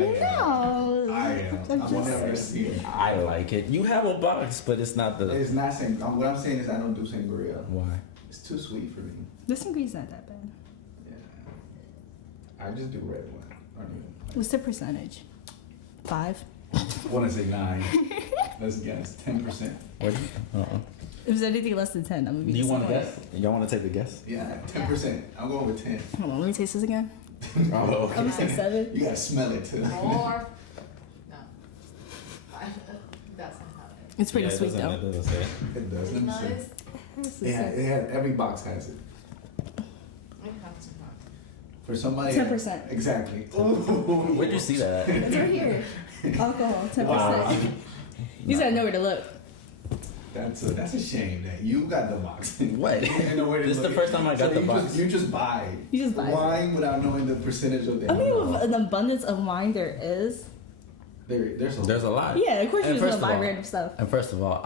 No. I am. I'm never seen. I like it. You have a box, but it's not the. It's not same. What I'm saying is I don't do sangria. Why? It's too sweet for me. The sangria's not that bad. Yeah. I just do red one. What's the percentage? 5? I want to say 9. Let's guess. 10%. What? If there's anything less than 10, I'm gonna be Do you want to disappointed. guess? Y'all want to take the guess? Yeah, 10%. I'm going with 10. Hold on, let me taste this again. Oh, I'm okay. gonna say 7. You gotta smell it too. Or no, that's not how it It's pretty Yeah, it sweet doesn't- though. It doesn't say. It does. Let is. me No, see. it's Every box has it. we have to know. For somebody. 10%. Exactly. Where'd you see that? It's right here. Alcohol, 10%. Wow. You just gotta know where to look. That's a shame that you got the box. What? You didn't know where to This is the look. first time I got So the you box. You just buy. You just buy it. wine without knowing the percentage of the. I mean, alcohol. with an abundance of wine there is. There's a lot. Yeah, of course And you first just of don't buy all- random stuff. And first of all,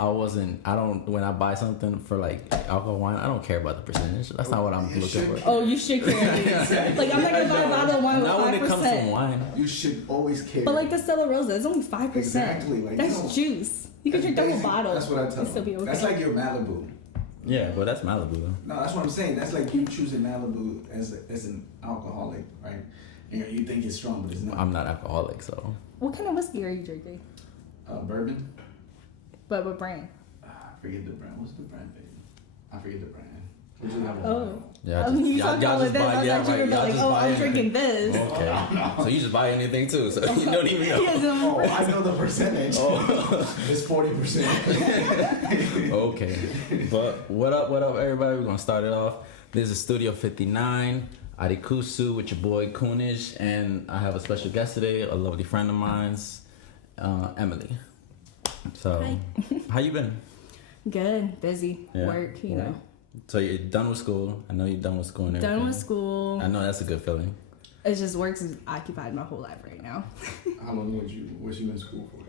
when I buy something for like alcohol wine, I don't care about the percentage. That's not what I'm You looking should. for. Oh, you should care. Like, I'm not gonna buy a bottle of wine with Not when it comes to 5%. wine. You should always care. But like the Stella Rosa, it's only 5%. Exactly, like, that's you know, juice. You can drink the whole basic. bottle. That's what I tell and still be them. okay. That's like your Malibu. Yeah, but that's Malibu though. No, that's what I'm saying. That's like you choosing Malibu as an alcoholic, right? And you think it's strong, but it's not. I'm not alcoholic, so. What kind of whiskey are you drinking? Bourbon. But what brand? I forget the brand. What's the brand, baby? I forget the brand. We just have a Oh. bottle. Yeah, I mean, you y'all talking about just this. buy- I yeah, thought you right, were y'all like, just oh, buy I'm anything. drinking this. Okay. So you just buy anything too, so you don't even know. Yes, I'm- Oh, I know the percentage. Oh. It's 40%. Okay. But what up, everybody? We're gonna start it off. This is Studio 59, Arikusu with your boy Kunish, and I have a special guest today, a lovely friend of mine's, Emily. So, Hi. how you been? Good, busy, Yeah. work, you Yeah. know. So you're done with school. I know you're done with school and everything. Done with school. I know that's a good feeling. It's just work's occupied my whole life right now. How long was you in school for?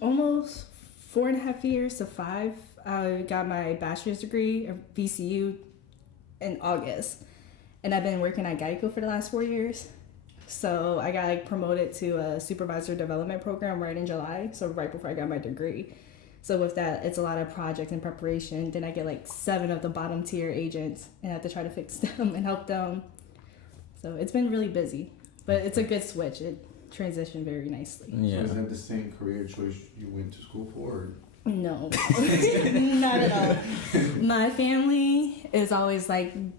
Almost 4.5 years to 5. I got my bachelor's degree at VCU in August, and I've been working at Geico for the last 4 years. So I got promoted to a supervisor development program right in July, so right before I got my degree. So with that, it's a lot of project and preparation. Then I get 7 of the bottom tier agents, and I have to try to fix them and help them. So it's been really busy, but it's a good switch. It transitioned very nicely. Yeah. So is that the same career choice you went to school for? Or? No, not at all. My family is always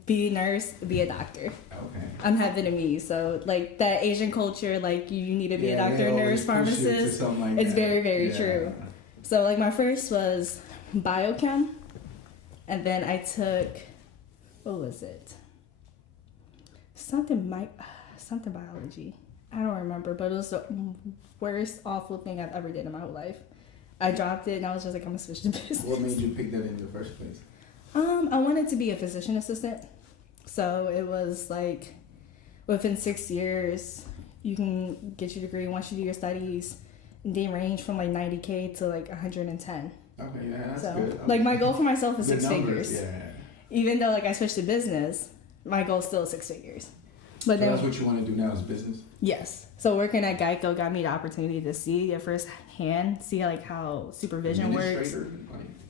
be a nurse, be a doctor. Okay. I'm half Vietnamese, so that Asian culture, you need to be a Yeah, doctor, they nurse, always push you to pharmacist. something like It's that. very, very Yeah. true. So my first was biochem, and then I took, what was it? Something biology. I don't remember, but it was the worst awful thing I've ever did in my whole life. I dropped it and I was just like, I'm gonna switch to business. What made you pick that in the first place? I wanted to be a physician assistant. So it was within 6 years, you can get your degree once you do your studies. They range from $90K to 110. Okay, yeah, that's So good. my goal for myself is The 6 numbers, figures. Yeah. Even though I switched to business, my goal is still 6 figures. But So then that's what you want to do now is business? yes. So working at Geico got me the opportunity to see at first hand, see how supervision works. Administrator,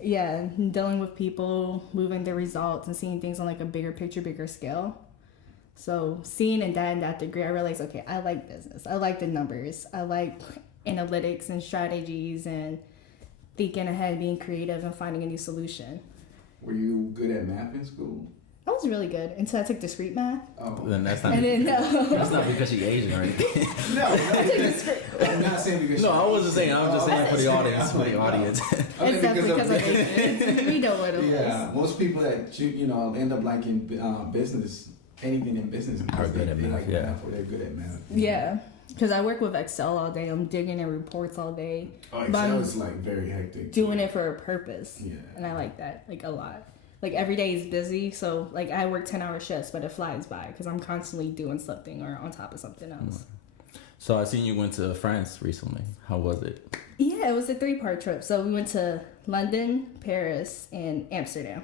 Yeah, and dealing with people, moving their results, and seeing things on a bigger picture, bigger scale. So seeing in that degree, I realized, okay, I like business. I like the numbers. I like analytics and strategies and thinking ahead, being creative, and finding a new solution. Were you good at math in school? I was really good until I took discrete math. Oh. Then that's not. And then That's not because you're Asian or anything. No, I took discrete. I'm not saying because No, I wasn't saying. I'm just saying for the audience. For the Okay, audience. It's definitely because of Asian. We know what it Yeah, was. most people that end up liking business, anything in business, because Are good at they math, like yeah. math or they're good at math. Yeah, because I work with Excel all day. I'm digging in reports all day. Oh, But Excel I'm is very hectic. doing it for a purpose. Yeah. And I like that a lot. Every day is busy, so I work 10-hour shifts, but it flies by because I'm constantly doing something or on top of something else. So I seen you went to France recently. How was it? Yeah, it was a 3-part trip. So we went to London, Paris, and Amsterdam.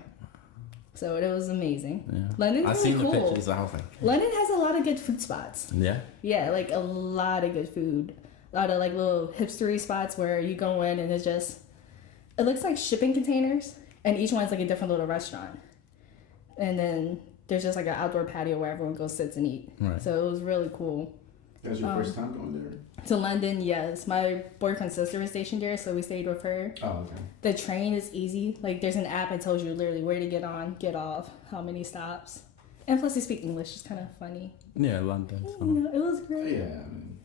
So it was amazing. Yeah. London's I really seen cool. the pictures. I was like, London has a lot of good food spots. yeah. Yeah, like a lot of good food. A lot of like little hipstery spots where you go in and it looks like shipping containers, and each one's like a different little restaurant. And then there's just like an outdoor patio where everyone goes sits and eat. Right. So it was really cool. That was your first time going there? To London, yes. My boyfriend's sister was stationed there, so we stayed with her. Oh, okay. The train is easy. Like there's an app that tells you literally where to get on, get off, how many stops. And plus they speak English. It's kind of funny. Yeah, London. You So. know, it was Oh, great. yeah, I mean,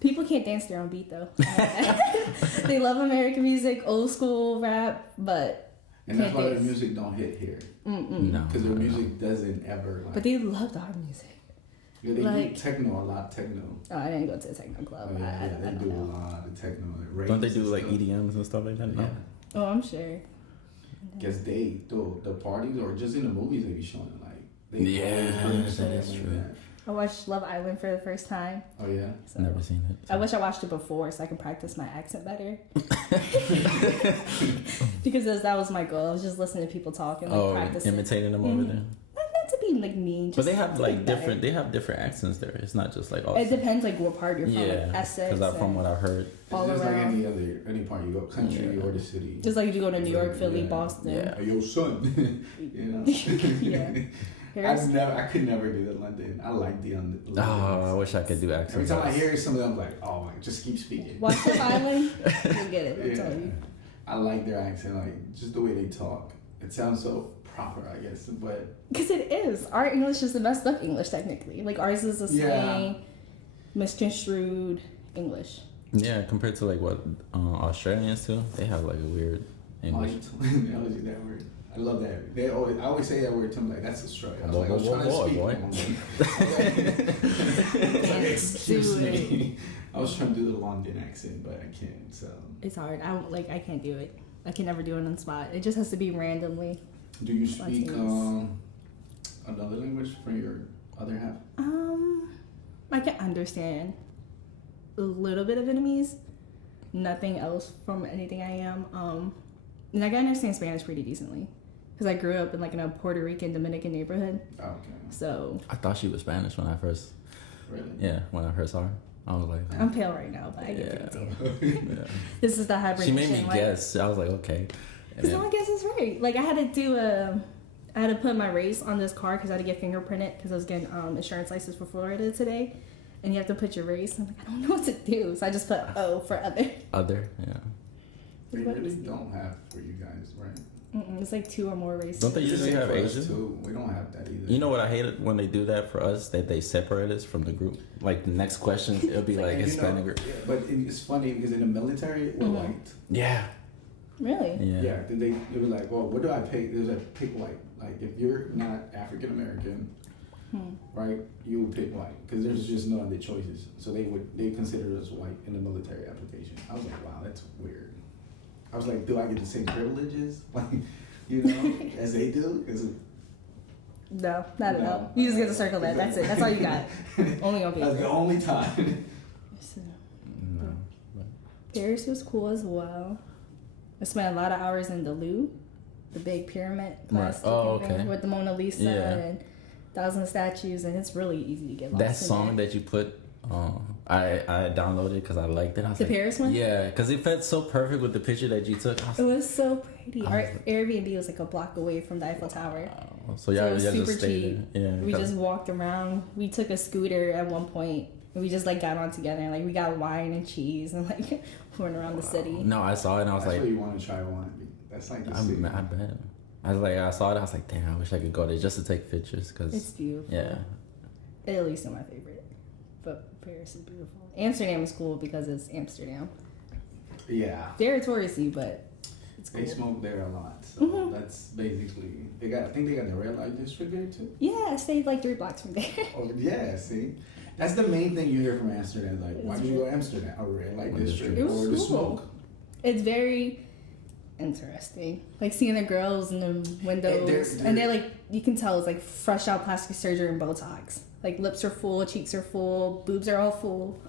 People can't dance their own beat though. They love American music, old school rap, but and that's can't why their dance. music don't hit here. No. Because their music doesn't ever, like... But they loved our music. Yeah, they like- do techno, a lot of techno. Oh, I didn't go to a techno club. Oh, yeah, I they don't do a know. lot of techno. Like Don't they raves do and like stuff. EDMs and stuff like that? No. Yeah. Oh, I'm sure. Guess the parties or just in the movies they be showing it, like they Yeah, always bring that something is like true. that. I watched Love Island for the first time. Oh yeah. So Never seen it. I wish I watched it before so I could practice my accent better. Because that was my goal. I was just listening to people talk and like Oh, practicing. imitating them over Mhm. there. Not to be like mean. But Just they have like better. different. They have different accents there. It's not just like all. It depends like what part you're from. Yeah, Like Essex. because from and what I've heard. It's all just around. like any part you go, country Yeah. or the city. Just like if you go to New York, Philly, Yeah. Boston. Yeah. Hey, yo, son. You know. Yeah. Paris. I could never do the London. I like the London. Oh, I wish I could do accents. Every time I hear some of them, I'm like, oh my, just keep speaking. Watch Love Island. You'll get it. I'm Yeah. telling you. I like their accent, like just the way they talk. It sounds so proper, I guess, but Because it is. Our English is the messed up English, technically. Like ours is the Yeah. slang, misconstrued English. Yeah, compared to like what Australians do, they have like a weird English. they always use that word. I love that. I always say that word to them, like that's Australia. I was Boy, like, I was boy, trying to boy, speak. boy. I'm like, excuse do me. I was trying to do the London accent, but I can't. So, It's hard. I can't do it. I can never do it on the spot. It just has to be randomly. do you speak Spontaneous. another language for your other half? I can understand a little bit of Vietnamese. Nothing else from anything I am. And I can understand Spanish pretty decently. Because I grew up in like in a Puerto Rican Dominican neighborhood. Oh, okay, So I thought she was Spanish when I first. really? Yeah, when I first saw her, I was like, I'm pale right now, but I get Yeah. pretty tan. yeah. This is the She hibernation. made me like, guess. I was like, okay. And Because no then- one guesses right. Like I had to put my race on this car because I had to get fingerprinted because I was getting insurance license for Florida today, and you have to put your race. I'm like, I don't know what to do, so I just put O for other. Other, yeah. They really don't have for you guys, right? It's like 2 or more races. Don't they It's the usually same have for us, Asian? too. We don't have that either. You know what I hated when they do that for us? That they separate us from the group. Like the next question, it'll be like And you know, Hispanic group. yeah, but it's funny because in the military we're Mhm. white. Yeah. Really? Yeah. Yeah, they were like, well, what do I pick? There's like pick white. Like if you're not African American, right, you would pick white because there's just no other choices. So they consider us white in the military application. I was like, wow, that's weird. I was like, do I get the same privileges, like, you know, as they do? No, not at No. all. You just get to circle that. That's it. That's all you got. Only on That's the paper. only time. So, No. Paris was cool as well. I spent a lot of hours in the Louvre, the big pyramid plastic Oh, thing okay. with the Mona Lisa Yeah. and 1,000 statues, and it's really easy to get lost That in song there. that you put, I downloaded because I liked it. I was The like, Paris one? Yeah, because it felt so perfect with the picture that you took. I was It was so pretty. I Our was like- Airbnb was like a block away from the Eiffel Tower. wow. So y'all, it was y'all super just stayed cheap. there. Yeah. We 'cause- just walked around. We took a scooter at one point, and we just like got on together, and like we got wine and cheese, and like went around the city. No, I saw it and I was That's like, what you want to try one. That's like the city. I bet. I saw it. I was like, damn, I wish I could go there just to take pictures. It's Cause beautiful. yeah, At least in my favorite. But Paris is beautiful. Amsterdam is cool because it's Amsterdam. Yeah. Very touristy, but it's cool. They smoke there a lot, so Mhm. that's basically I think they got the red light district there too. Yeah, I stayed like 3 blocks from there. Oh yeah, see, that's the main thing you hear from Amsterdam. Like, why It's did you true. go to Amsterdam? A red light Red district district. It was or the cool. smoke? It's very interesting. Like seeing the girls in the windows, they're- and they're like, you can tell it's like fresh out plastic surgery and Botox. Like lips are full, cheeks are full, boobs are all full.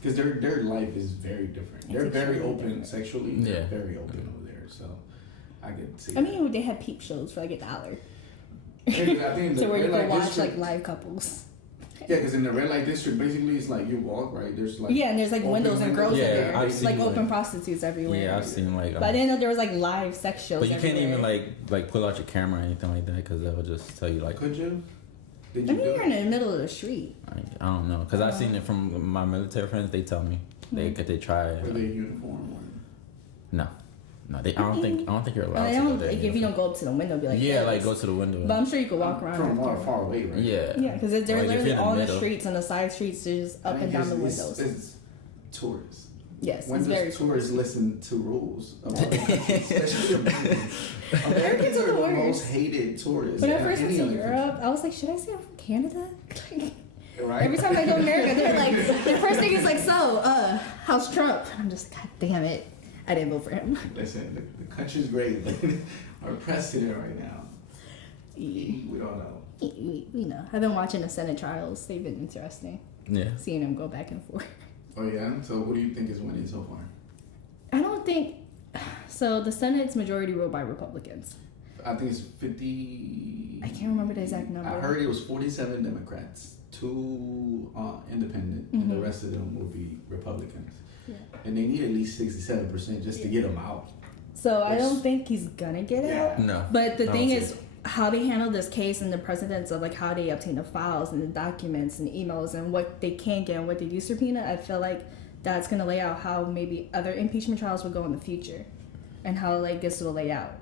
Because their life is very different. They're It's very extremely open different. sexually. Yeah. They're very open over there, so I get to see. I that. mean, they had peep shows for like $1. Yeah, I think So the where you red can light watch district. like live couples. Yeah, because in the red light district, basically, it's like you walk right. There's like Yeah, and there's like open windows and girls Yeah, in there. I've It's seen, like open like- prostitutes everywhere. Yeah, I've seen like. But I didn't know there was like live sex shows. But you can't even everywhere. like pull out your camera or anything like that because they'll just tell you like. Could you? Did I you mean, do you're it? in the middle of the street. I don't know because I've seen it from my military friends. They tell me they try it. Were they uniform or? No, they. I don't think you're allowed. I to go don't there, like if you don't go up to the window, be like, Yeah, like this. go to the window. But I'm sure you could walk around. From after. far away, right? Yeah. Yeah, because they're Like, if you're literally in the on the middle. streets and the side streets, they're just up I and think down the it's- windows. It's tourists. Yes, When it's does very tourists listen to rules of other countries, especially Americans? Americans Americans are are the the worst. most hated tourists. When I in first went any to other Europe, I was like, should I say I'm from Canada? country, right? Every time I go to America, they're like, the first thing is like, so, how's Trump? I'm just, God damn it, I didn't vote for him. Listen, the country's great, but our president right now, we don't know. You know, I've been watching the Senate trials. They've been interesting, Yeah. seeing them go back and forth. Oh yeah. So what do you think is winning so far? I don't think so. The Senate's majority ruled by Republicans. I think it's 50. I can't remember the exact number. I heard it was 47 Democrats, 2 independent, and the Mhm. rest of them will be Republicans. Yeah. And they need at least 67% just to get them out. So I There's- don't think he's gonna get out. Yeah. No. But the I thing don't is, how they handle this case and the precedence of like how they obtain the files and the documents and emails and what they can get and what they do subpoena, I feel like that's gonna lay out how maybe other impeachment trials will go in the future, and how like this will lay out.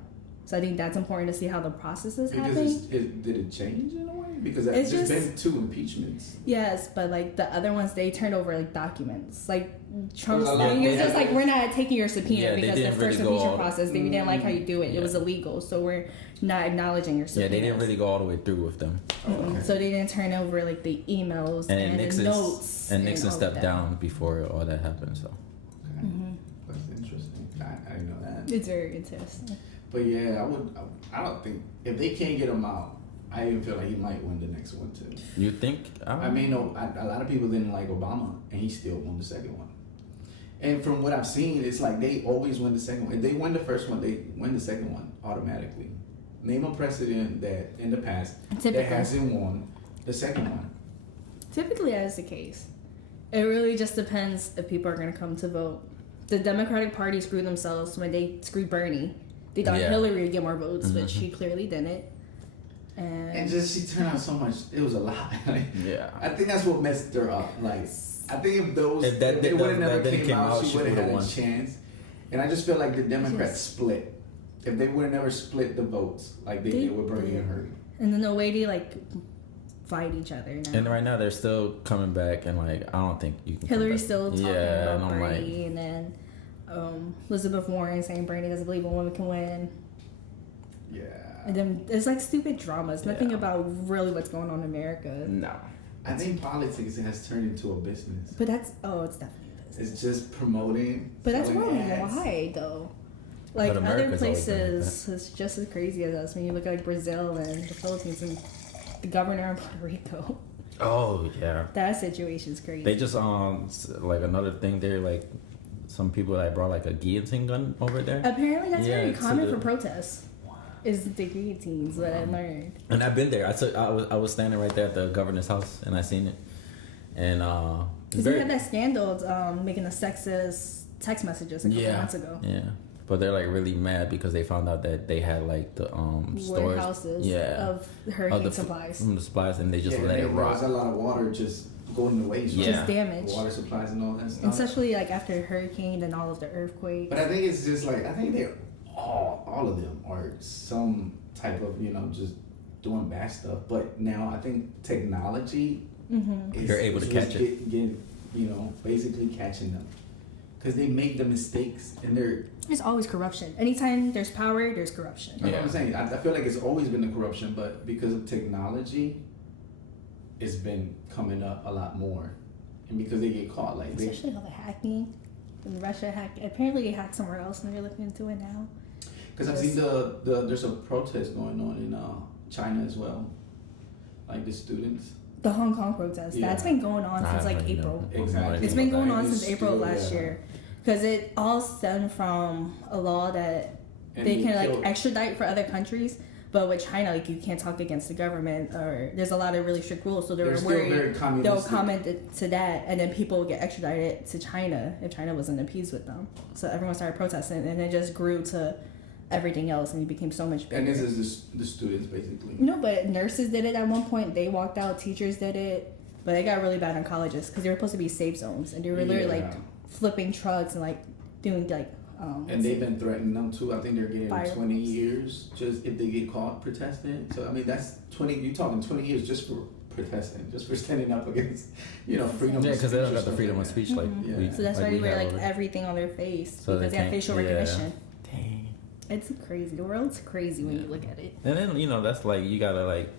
So I think that's important to see how the process is Because happening. did it change in a way? Because It's there's just- been 2 impeachments. Yes, but like the other ones, they turned over like documents. Like Trump's Well, a lot- thing is they just had- like we're not taking your subpoena Yeah, they because the didn't first really go impeachment all- process they didn't like how you do it. It was Yeah. illegal, so we're not acknowledging your Yeah, subpoena. they didn't really go all the way through with them. Mm-mm. So they didn't turn over like the emails And and, then Nixon the notes. Nixon all of stepped that. down before all that happened. So Okay. Mhm. That's interesting. I didn't know that. It's very interesting. But yeah, I don't think if they can't get him out, I even feel like he might win the next one too. you think? I mean, no, a lot of people didn't like Obama, and he still won the second one. And from what I've seen, it's like they always win the second one. If they win the first one, they win the second one automatically. Name a precedent that in the past Typical. that hasn't won the second one. Typically, that is the case. It really just depends if people are going to come to vote. The Democratic Party screwed themselves when they screwed Bernie. They thought Yeah. Hillary would get more votes, but Mhm. she clearly didn't. And And just she turned out so much. It was a lot. Like, Yeah. I think that's what messed her up. Like, I think if those If that if did- it would have that never didn't came out, she she would have would've had a won. chance. And I just feel like the Democrats Yes. split. If they would have never split the votes like they did with Bernie and her. and then the way they like fight each other now. And right now they're still coming back, and like I don't think you can. come Hillary's back. still talking Yeah, and about I'm like, Bernie, and then Elizabeth Warren saying Bernie doesn't believe a woman can win. Yeah. And then it's like stupid dramas. Nothing Yeah. about really what's going on in America. no. I think politics has turned into a business. But that's it's definitely a business. It's just promoting. But that's selling ads. worldwide though. Like But other America's always been like places, it's just as crazy as us. When you look at like Brazil and the Philippines and the governor of Puerto Rico, Oh yeah. that situation's crazy. They just like another thing there, like some people like brought like a guillotine gun over there. Apparently, that's Yeah, very to common the- for protests. Is the guillotines what I learned. And I've been there. I was standing right there at the governor's house, and I seen it. And it's Because we very had that scandal making the sexist text messages a couple months ago. yeah. But they're like really mad because they found out that they had like the stores, Warehouses yeah, of hurricane the supplies. from the supplies, and they just Yeah, let it there was a rot. lot of water just going to waste. Yeah. Just damage. Water supplies and all that And stuff. especially like after a hurricane and all of the earthquakes. But I think it's just like I think they're all of them are some type of just doing bad stuff. But now I think technology Mm-hmm. is You're able to is catch it. Getting basically catching them because they make the mistakes and they're. There's always corruption. Anytime there's power, there's corruption. That's what Yeah. I'm saying. I feel like it's always been the corruption, but because of technology, it's been coming up a lot more, and because they get caught like they. Especially all the hacking. And Russia hacked. Apparently, they hacked somewhere else, and they're looking into it now. Because I've seen the there's a protest going on in China as well, like the students. The Hong Kong protest. Yeah. That's been going on I since like don't even April. know. Exactly. It's been going Like, on it's since April of still, last yeah. year. Because it all stemmed from a law that And they can killed- like extradite for other countries, But with China, like you can't talk against the government, or there's a lot of really strict rules. So they They're were still very worried they'll communistic. comment to that, and then people would get extradited to China if China wasn't appeased with them. So everyone started protesting, and it just grew to everything else, and it became so much bigger. And this is the students basically. No, but nurses did it at one point. They walked out. Teachers did it, but it got really bad in colleges because they were supposed to be safe zones, and they were literally like flipping trucks and like doing like. And they've been threatening them too. I think they're getting Fire 20 years just if they get caught protesting. So I mean, that's 20. You're talking 20 years just for protesting, just for standing up against, freedom. Yeah, because they don't of got the speech or freedom of something speech like. Mhm. Yeah. So that's like why they we wear have like over- everything on their face So because they have facial yeah. recognition. Dang. It's crazy. The world's crazy when you look at it. And then that's like you gotta like.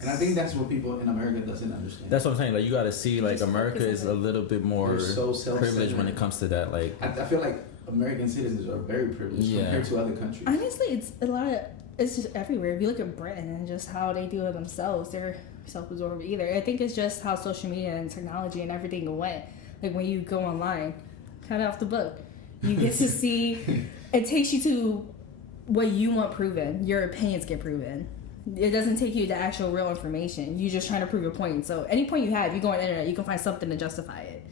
And I think that's what people in America doesn't understand. That's what I'm saying. Like you gotta see like Just America focus is on a little bit more They're so privileged when it comes to that. Like I feel like American citizens are very privileged Yeah. compared to other countries. Honestly, it's a lot of. It's just everywhere. If you look at Britain and just how they do it themselves, they're self-absorbed either. I think it's just how social media and technology and everything went. Like when you go online, kind of off the book, you get to see. It takes you to what you want proven. Your opinions get proven. It doesn't take you the actual real information. You're just trying to prove your point. So any point you have, you go on the internet, you can find something to justify it.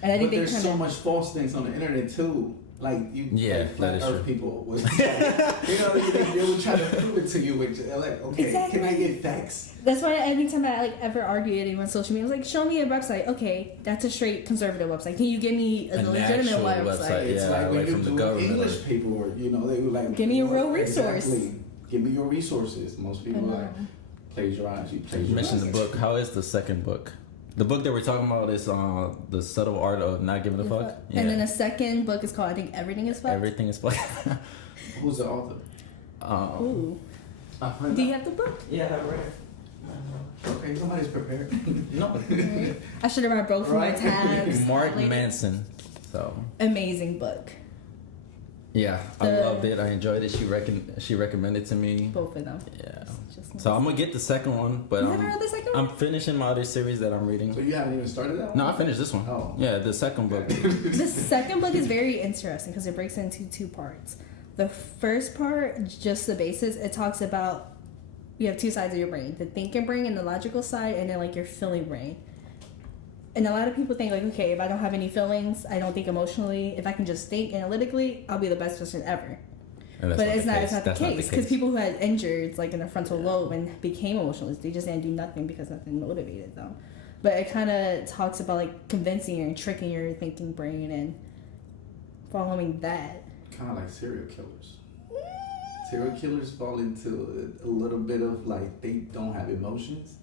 And I think But there's they so kind much false things on the internet too. Like you, Yeah, like flat that is Earth true. people was, they would try to prove it to you. Which like, okay, Exactly. can I get facts? That's why anytime I like ever argue with anyone on social media, I was like, show me a website. Okay, that's a straight conservative website. Can you give me a An legitimate actual website? website. It's Yeah, like when like you from the do government, English like- paperwork, they were like, Give me a real "Well, resource." Exactly. Give me your resources. Most people are like plagiarize. You you plagiarize. mentioned the book. How is the second book? The book that we're talking about is The Subtle Art of Not Giving a Fuck. Yeah. And then the second book is called, I think, Everything is Fucked. Everything is fuck. Who's the author? Ooh. Do you have the book? Yeah, I read it. Okay, somebody's prepared. No. Right. I should have brought both of my Right. tabs. Mark Like, Manson. So amazing book. yeah, I The- loved it. I enjoyed it. She recommended to me. Both of them. Yeah. It's just So I'm gonna get the second one, but you haven't read the second one? I'm finishing my other series that I'm reading. So you haven't even started that one? No, I finished this one. Oh. Yeah, the second book. The second book is very interesting because it breaks into two parts. The first part, just the basis, it talks about you have two sides of your brain, the thinking brain and the logical side, and then like your feeling brain. And a lot of people think like, okay, if I don't have any feelings, I don't think emotionally, if I can just think analytically, I'll be the best person ever. And But it's not case. the That's case because people who had injuries like in the frontal lobe and became emotionless, they just didn't do nothing because nothing motivated them. But it kind of talks about like convincing you and tricking your thinking brain and following that. Kind of like serial killers. Serial killers fall into a little bit of like they don't have emotions.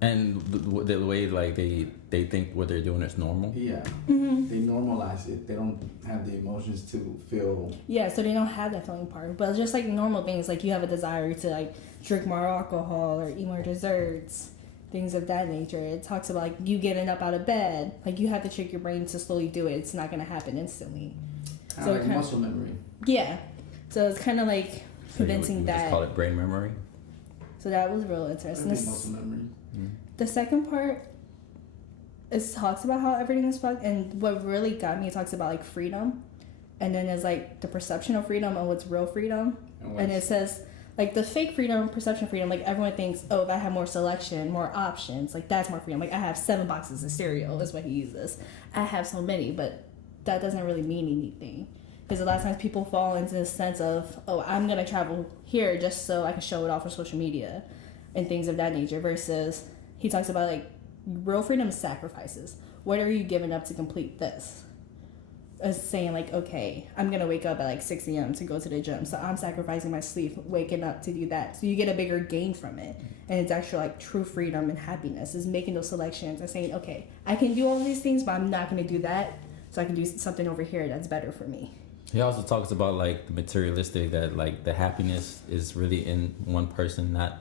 And the way like they think what they're doing is normal. Yeah, Mm-hmm. they normalize it. They don't have the emotions to feel. Yeah, so they don't have that feeling part. But just like normal things, like you have a desire to like drink more alcohol or eat more desserts, things of that nature. It talks about like you getting up out of bed. Like you have to trick your brain to slowly do it. It's not going to happen instantly. Kind So of it like kinda- muscle memory. Yeah. So it's kind of like So convincing you that. just call it brain memory. So that was real I interesting. think This- muscle memory. The second part is talks about how everything is fucked, and what really got me, it talks about like freedom, and then there's like the perception of freedom and what's real freedom, and it says like the fake freedom, perception of freedom, like everyone thinks, oh, if I have more selection, more options, like that's more freedom. Like I have 7 boxes of cereal is what he uses. I have so many, but that doesn't really mean anything. Because a lot of times people fall into this sense of, oh, I'm gonna travel here just so I can show it off on social media and things of that nature, versus he talks about like real freedom is sacrifices. What are you giving up to complete this? As saying like, okay, I'm gonna wake up at like 6 a.m. to go to the gym, so I'm sacrificing my sleep, waking up to do that. So you get a bigger gain from it, and it's actually like true freedom and happiness is making those selections and saying, okay, I can do all these things, but I'm not gonna do that, so I can do something over here that's better for me. He also talks about like the materialistic, that like the happiness is really in one person, not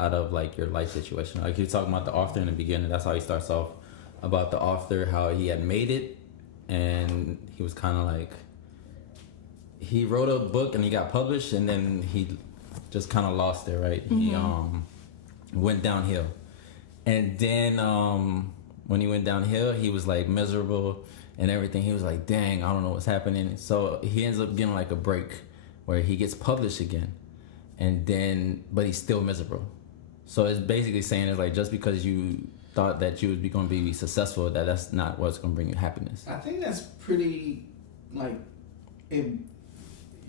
out of like your life situation. Like he was talking about the author in the beginning. That's how he starts off about the author, how he had made it, and he was kind of like, he wrote a book and he got published, and then he just kind of lost it, right? He went downhill, and then when he went downhill, he was like miserable and everything. He was like, dang, I don't know what's happening. So he ends up getting like a break where he gets published again. and then but he's still miserable. So it's basically saying it's like just because you thought that you was going to be successful, that's not what's going to bring you happiness. I think that's pretty, like, if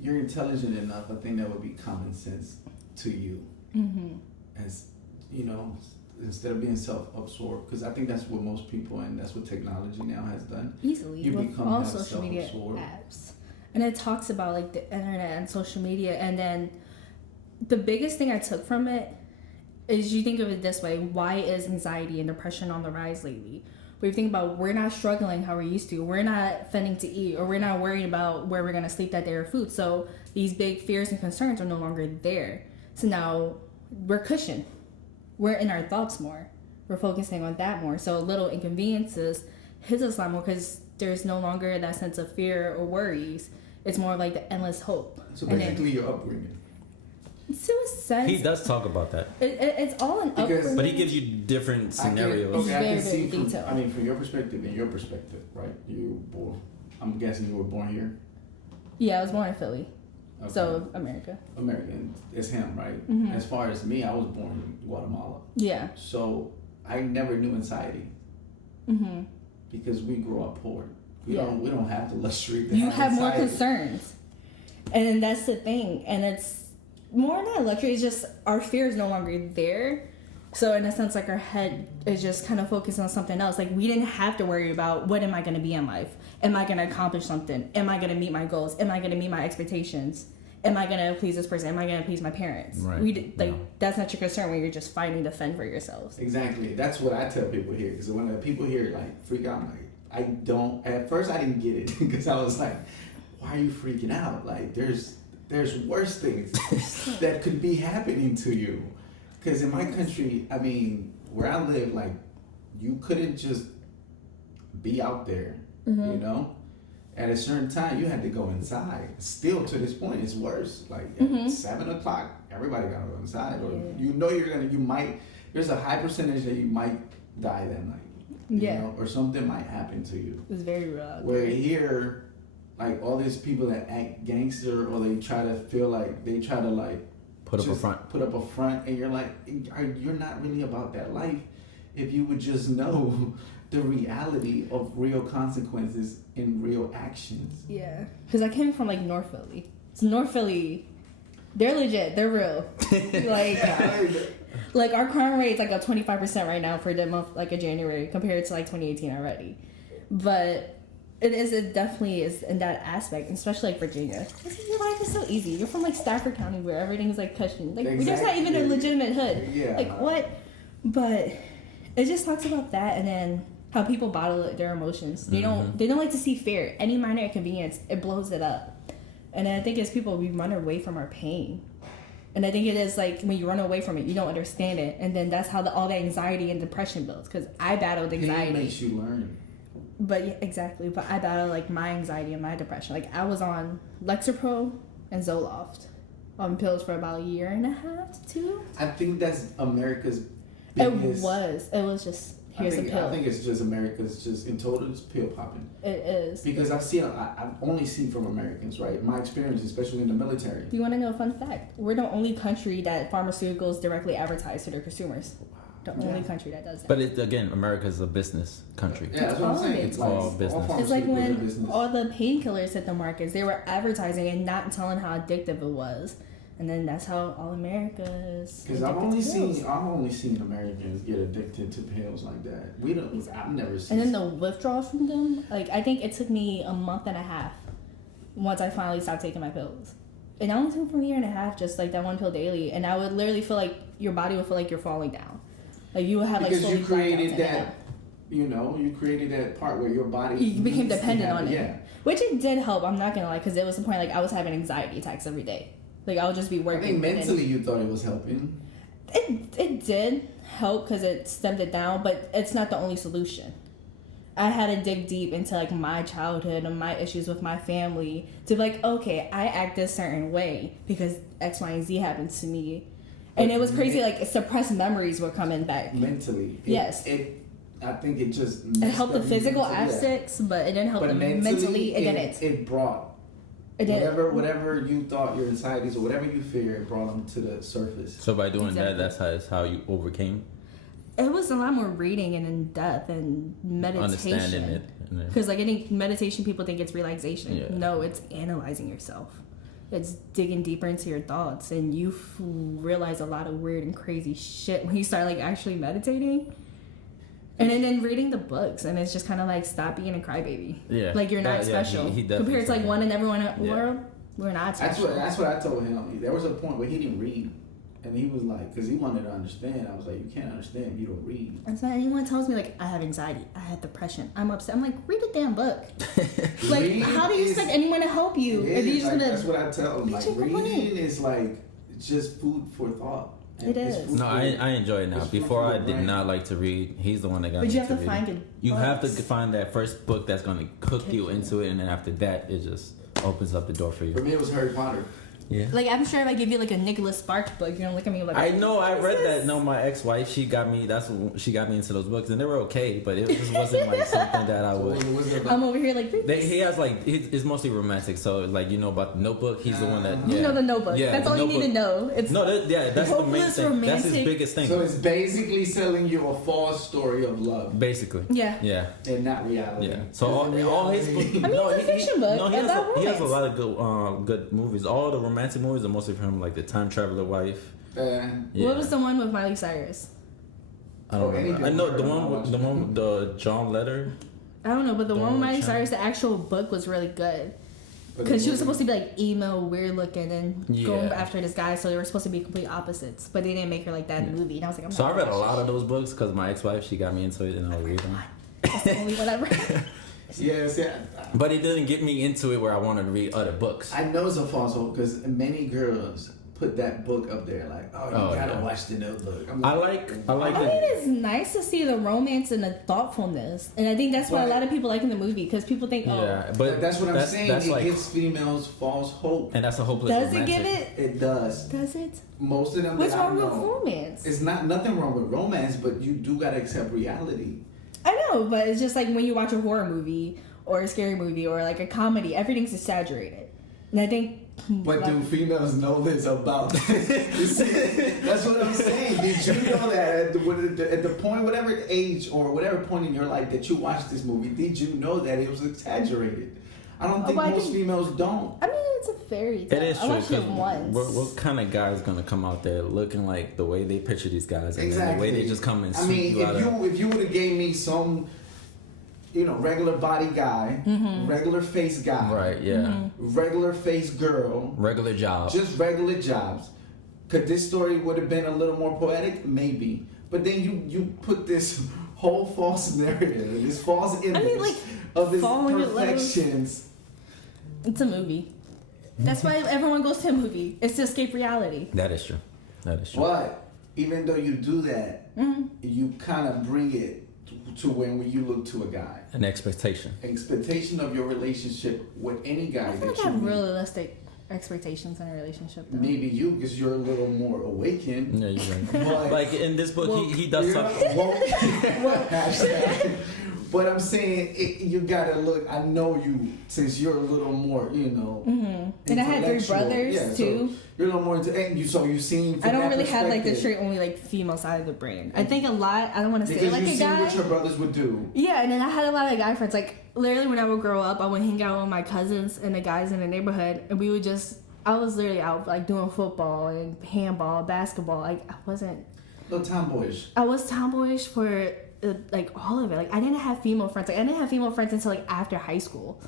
you're intelligent enough, I think that would be common sense to you. Mm-hmm. As, you know, instead of being self-absorbed, because I think that's what most people, and that's what technology now has done. Easily You with become all that social media self-absorbed. apps, and it talks about like the internet and social media, and then the biggest thing I took from it is, you think of it this way: why is anxiety and depression on the rise lately? But you think about, we're not struggling how we used to, we're not fending to eat, or we're not worried about where we're going to sleep that day or food, so these big fears and concerns are no longer there. So now we're cushioned, we're in our thoughts more, we're focusing on that more, so little inconveniences hits us a lot more because there's no longer that sense of fear or worries. It's more of like the endless hope. So And basically, your upbringing. to a sense, He does talk about that, it's all an Because- upbringing. but he gives you different scenarios. I can Very, see very from, detailed. I mean, from your perspective and your perspective, right? I'm guessing you were born here. Yeah, I was born in Philly, Okay. so America. American, it's him, right? Mhm. As far as me, I was born in Guatemala, Yeah. so I never knew anxiety Mm-hmm. because we grew up poor. We Yeah. don't have the luxury to You have more anxiety. concerns, and then that's the thing, and it's more not luxury. It's just our fear is no longer there. So in a sense, like, our head is just kind of focused on something else. Like, we didn't have to worry about, what am I going to be in life? Am I going to accomplish something? Am I going to meet my goals? Am I going to meet my expectations? Am I going to please this person? Am I going to please my parents? Right. Like, No. that's not your concern when you're just fighting to fend for yourselves. Exactly. That's what I tell people here. Because when people hear like freak out, I'm like, I don't. At first, I didn't get it because I was like, why are you freaking out? Like, there's worse things that could be happening to you. Because in my country, I mean, where I live, like, you couldn't just be out there, you know? At a certain time, you had to go inside. Still, to this point, it's worse. Like, at 7 o'clock, everybody got to go inside. Or you know there's a high percentage that you might die that night. You know? Or something might happen to you. It's very real. Where here, like, all these people that act gangster, or they try to feel like, they try to, like, Put up a just front. Put up a front, and you're like, you're not really about that life. If you would just know the reality of real consequences in real actions. Yeah, because I came from, like, North Philly. So North Philly, they're legit. They're real. Like, our crime rate's like a 25% right now for the month, like, a January, compared to, like, 2018 already. But it definitely is in that aspect, especially, like, Virginia. It's like, your life is so easy. You're from, like, Stafford County, where everything's, like, cushioned. Like, there's not even a Exactly. legitimate hood. Yeah. Like, what? But it just talks about that, and then how people bottle their emotions. They don't like to see fear. Any minor inconvenience, it blows it up. And then I think as people, we run away from our pain. And I think it is like, when you run away from it, you don't understand it, and then that's how all the anxiety and depression builds. Because I battled anxiety. Pain makes you learn. But yeah, exactly. But I battled, like, my anxiety and my depression. Like, I was on Lexapro and Zoloft on pills for about a year and a half to 2. I think that's America's biggest. It was just, here's a pill. I think it's just America's just in total, it's pill popping. It is. Because I've only seen from Americans, right? My experience, especially in the military. Do you want to know a fun fact? We're the only country that pharmaceuticals directly advertise to their consumers. The only country that does that. But it, again, America's a business country. Yeah, that's what I'm saying. It's all business. It's like pharmaceuticals are when business. all the painkillers hit the markets, they were advertising and not telling how addictive it was. And then that's how all America is. Because I've only seen Americans get addicted to pills like that. We don't. I've never seen. And then the withdrawal from them, like, I think it took me a month and a half once I finally stopped taking my pills. It only took for a year and a half, just like that one pill daily, and I would literally feel like your body would feel like you're falling down. Like, you would have, like, because slowly you created blackouts that. You created that part where your body. you became needs to dependent have on it. Yeah. Which it did help, I'm not gonna lie, because it was the point, like, I was having anxiety attacks every day. Like, I would just be I working. think and then- mentally you thought it was helping. It did help because it stemmed it down, but it's not the only solution. I had to dig deep into, like, my childhood and my issues with my family to be like, okay, I act this certain way because X, Y, and Z happens to me. And it was crazy, like, suppressed memories were coming back. Mentally. Yes. I think it just. It helped the physical aspect. aspects, but it didn't help But the mentally. It it, didn't. it brought It did. Whatever you thought your anxieties or whatever you feared brought them to the surface. So by doing Exactly. that's how you overcame It was a lot more reading and in depth and meditation. understanding it. Because like I think meditation, people think it's relaxation. Yeah. No, it's analyzing yourself. It's digging deeper into your thoughts, and you realize a lot of weird and crazy shit when you start like actually meditating. And then reading the books, and it's just kind of like stop being a crybaby. Yeah, Like you're not That- yeah, special he definitely compared to like said one in everyone in the Yeah. world. We're not special. That's what I told him. There was a point where he didn't read, and he was like, because he wanted to understand. I was like, you can't understand if you don't read. That's not anyone tells me like I have anxiety, I have depression, I'm upset. I'm like, read a damn book. Like, Reading how do you is- expect anyone to help you It if you're is, just like, gonna? that's what I tell him. Like bitch and complain? reading is like just food for thought. And It it's is. food No, for- I enjoy it now. it's food Before for I the did brain. not like to read. He's the one that got But me you have to reading. find good. You have to books. find that first book that's going to cook you into it, and then after that, it just opens up the door for For you. me, it was Harry Potter. Yeah. Like I'm sure if I give you like a Nicholas Sparks book, you're gonna look at me like I know. I "What read is that. this?" No, my ex-wife, she got me. She got me into those books, and they were okay, but it just wasn't like something that I So would. what was it about? I'm over here like He has like it's mostly romantic. So like about the Notebook. He's the one that. you Yeah. know the Notebook. Yeah, That's the all you need to Notebook. know. It's No, that's the main hopeless, thing. That's his romantic- biggest thing. So it's basically selling you a false story of love Basically. yeah. Yeah. and not reality. Yeah. So all his books. I mean, it's a fiction book No, he has, about he has a romance. lot of good movies. All the romantic movies are mostly from like the Time Traveler Wife. Yeah. What was the one with Miley Cyrus? I don't Oh, any remember. I good know word, the I'll one watch with it. the John Letter. I don't know, but the one with Miley Don't Cyrus, the actual book was really good. Because she was supposed to be like emo, weird looking, and going Yeah. after this guy, so they were supposed to be complete opposites. But they didn't make her like that in the movie. And I was like, I'm So I not read a gonna lot of those books because my ex-wife, she got me into it, and I would read them. That's the only one I read. Yes, yeah. But it didn't get me into it where I wanted to read other books. I know it's a false hope because many girls put that book up there like, oh, you Oh, gotta yeah. watch the Notebook. I'm I like I mean, the. it's nice to see the romance and the thoughtfulness, and I think that's what a lot of people like in the movie because people think, oh, Yeah, But but that's what I'm saying. That's It like, gives females false hope. and that's a hopeless does it romantic. give it? It does. Does it? Most of them. What's that I wrong with know, romance? It's not nothing wrong with romance, but you do gotta accept reality. I know, but it's just like when you watch a horror movie or a scary movie or like a comedy, everything's exaggerated, and I think. But like, do females know this about this? That's what I'm saying. Did you know that at the point, whatever age or whatever point in your life that you watched this movie, did you know that it was exaggerated? I don't think Well, I most think- females don't. I mean, it's a fairy tale. It is I true. watched it 'Cause once. what kind of guy is gonna come out there looking like the way they picture these guys, and then the Exactly. way they just come and I sweep mean, you out of. if you would have gave me some, regular body guy, regular face guy, Right? Yeah. regular face girl, Regular job. just regular jobs. Could this story would have been a little more poetic? Maybe. But then you put this whole false narrative, this false image like, of his falling in love. perfections. It's a movie. That's why everyone goes to a movie. It's to escape reality. That is true. That is true. But even though you do that, you kind of bring it to when you look to a guy. An expectation. Expectation of your relationship with any guy I feel that like I you have meet. realistic expectations in a relationship. Though. Maybe you, because you're a little more awakened. Yeah, you're right. But Like in this book, Well, he does you're something. woke. Hashtag. But I'm saying you gotta look. I know you since you're a little more, And I had 3 intellectual. brothers Yeah, so too. you're a little more into, and you seem. I don't really have like the straight only like female side of the brain. I think a lot. I don't want to say because like you a see guy. what your brothers would do. Yeah, and then I had a lot of guy friends. Like literally, when I would grow up, I would hang out with my cousins and the guys in the neighborhood, and we would just. I was literally out like doing football and handball, basketball. Like I wasn't. Little tomboyish. I was tomboyish for like all of it. Like I didn't have female friends. Like I didn't have female friends until like after high school.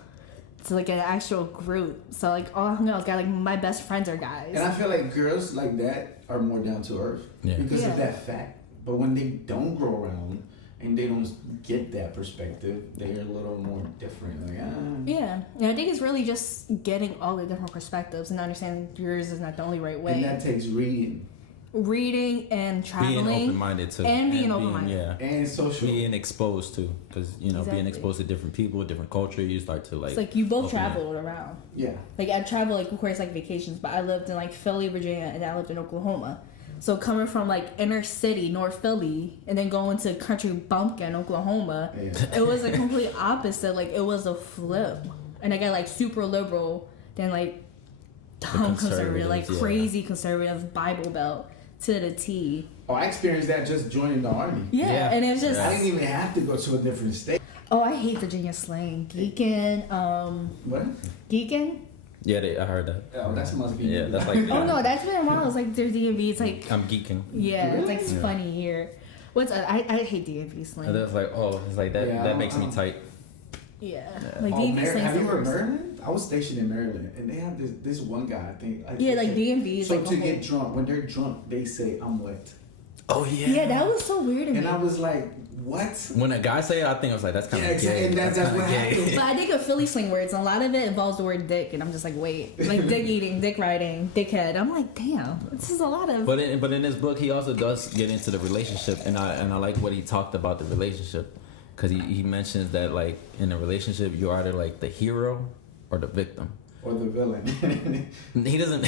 So like an actual group. So like all I hung out with guys. Like my best friends are guys. And I feel like girls like that are more down to earth because Yeah. of that fact. But when they don't grow around and they don't get that perspective, they're a little more different. Like, Yeah, and I think it's really just getting all the different perspectives and understanding yours is not the only right way. And that takes reading Reading and traveling. Being open-minded too. And being open-minded. Yeah. and social. Being exposed to, because being Exactly. exposed to different people, different culture, you start to like. It's like you both open up. traveled around. Yeah. Like I traveled, like of course, like vacations, but I lived in like Philly, Virginia, and I lived in Oklahoma. So coming from like inner city, North Philly, and then going to country bumpkin, Oklahoma, Yeah. it was a complete opposite. Like it was a flip, and I got like super liberal then like dumb conservative, like conservatives, yeah. crazy conservative Bible Belt to the T. Oh, I experienced that just joining the army. Yeah, Yeah. and it's just I didn't even have to go to a different state. oh, I hate Virginia slang. Geekin, What? geekin. Yeah, I heard that. Oh, that's must be. Yeah, that's like. Oh no, that's been a while. It's like their DMV. It's like I'm geeking. yeah, it's like Yeah. funny here. What's I hate DMV slang. And then it's like, oh, it's like that. Yeah, that makes me um, tight. Yeah, Yeah. like Oh, DMV slang. have you heard Maryland? I was stationed in Maryland, and they have this one guy. I think. Yeah, like DMV is So like to a get whole- drunk, when they're drunk, they say I'm wet, Oh yeah. Yeah, that was so weird to me. and I was like, what? When a guy say it, I think I was like, that's kind of Yeah, gay. and that's kinda what happened. But I think of Philly slang words, a lot of it involves the word dick, and I'm just like, wait, like dick eating, dick riding, dickhead. I'm like, damn, this is a lot of. But in this book, he also does get into the relationship, and I like what he talked about the relationship, because he mentions that like in a relationship, you're either like the hero or the victim. Or the villain. He doesn't.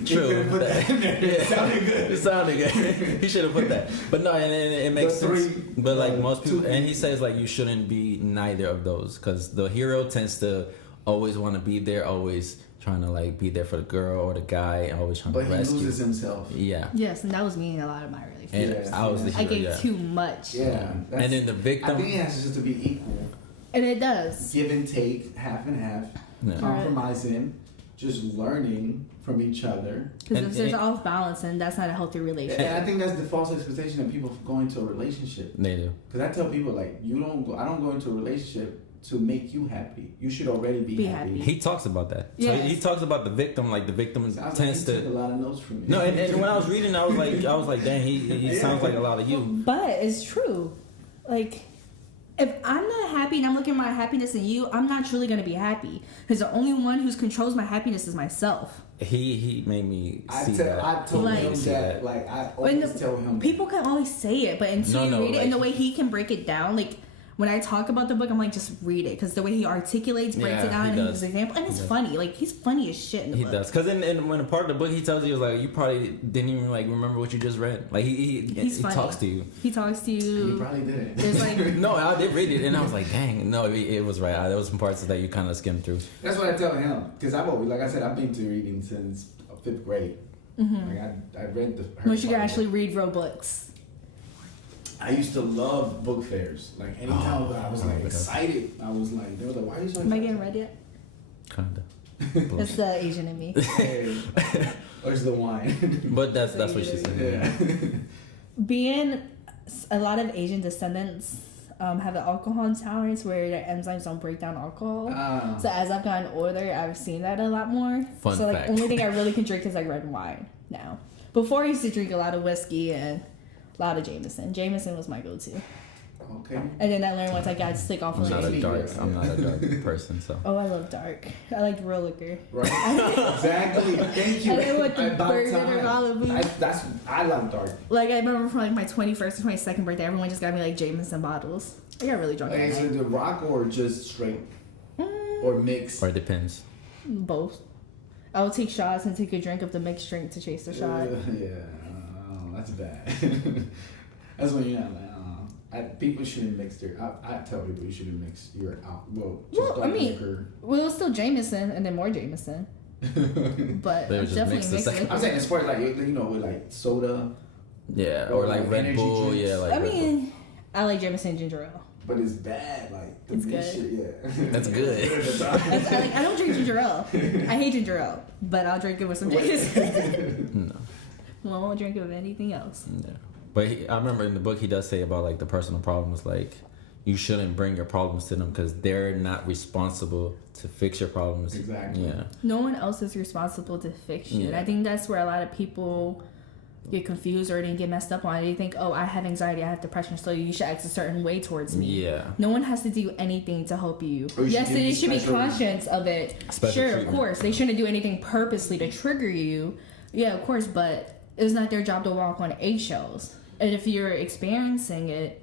You True. could've put that in there. It sounded good. It sounded good. He should have put that. But no, and it makes The sense. three, But like most people, two- and he says like you shouldn't be neither of those, because the hero tends to always want to be there, always trying to like be there for the girl or the guy, and always trying But to he rescue. loses himself. Yeah. Yes, and that was me in a lot of my And relationships. I was the I hero. gave Yeah. too much, Yeah. that's- And then the I victim. think it has just to be equal, and it does. give and take, half and half, Yeah. compromising, just learning from each other. Because And if there's it- off balance, then that's not a healthy relationship. And I think that's the false expectation of people go into a relationship. They do. Because I tell people like, I don't go into a relationship to make you happy. You should already be, Be happy. happy. He talks about that. So Yes. he talks about the victim, like the victim Sounds like tends he took to. a lot of notes from me. No, and when I was reading, I was like, dang, he Yeah. sounds like a lot of you. But it's true. Like, if I'm not happy and I'm looking at my happiness in you, I'm not truly going to be happy. Because the only one who controls my happiness is myself. He made me see that. I told Like- him See that, that. like, I When always tell him. People can only say it, but until No, you read it, and the like- way he can break it down, like, when I talk about the book, I'm like, just read it. Because the way he articulates, breaks Yeah, it down, he and he does. gives example. And it's He does. funny. Like, he's funny as shit in the He book. does, cause in when a part of the book he tells you, like, you probably didn't even like remember what you just read. Like He's he funny. talks to you. He talks to He you. probably didn't. There's like, No, I did read it, and I was like, dang, no, it was right. There was some parts that you kind of skimmed through. That's what I tell him. Because I've always, like I said, I've been to reading since 5th grade. Like I read the. once you can Harry actually Potter. read real books. I used to love book fairs. Like anytime I was like excited, I was like, they were like, why are you so Am I excited? getting read yet? Kinda. It's the Asian in me. Hey. Or it's the wine. But that's what she said. Yeah. Being a lot of Asian descendants have an alcohol intolerance where their enzymes don't break down alcohol. Ah. So as I've gotten older, I've seen that a lot more. Fun so like fact. only thing I really can drink is like red wine now. Before I used to drink a lot of whiskey and a lot of Jameson. Jameson was my go-to. Okay. And then I learned once I got sick off I'm of not it. a dark. I'm not a dark person, so. Oh, I love dark. I like real liquor. Right. Exactly. Thank you. I didn't want the About burger time. or Malibu. I love dark. Like I remember from like my 21st and 22nd birthday, everyone just got me like Jameson bottles. I got really drunk Okay, that so night. the rock or just straight or mix. Or it depends. Both. I will take shots and take a drink of the mixed drink to chase the shot. Yeah, that's bad. That's when you're not like, people shouldn't mix their. I tell people you shouldn't mix your Well, dark I mean- liquor. Well, it was still Jameson and then more Jameson. But They were it's just definitely mixed the mixed second- liquor. I'm saying as far as like with like soda, Yeah, or like Red energy Bull. drinks. Yeah, like. I Red Bull. mean, I like Jameson ginger ale. but it's bad. Like the It's mixed good. shit, yeah. That's good. I don't drink ginger ale. I hate ginger ale, but I'll drink it with some Jameson. No. Well, I won't drink it with anything else. Yeah. But I remember in the book he does say about like the personal problems, like you shouldn't bring your problems to them because they're not responsible to fix your problems. Exactly. Yeah. No one else is responsible to fix you. And Yeah. I think that's where a lot of people get confused or they get messed up on it. They think, oh, I have anxiety, I have depression, so you should act a certain way towards me. Yeah. No one has to do anything to help you. Or you Yes, should give they you should be special- conscious of it. Special Sure, of treatment. course. They shouldn't do anything purposely to trigger you. Yeah, of course, but it's not their job to walk on eggshells. And if you're experiencing it,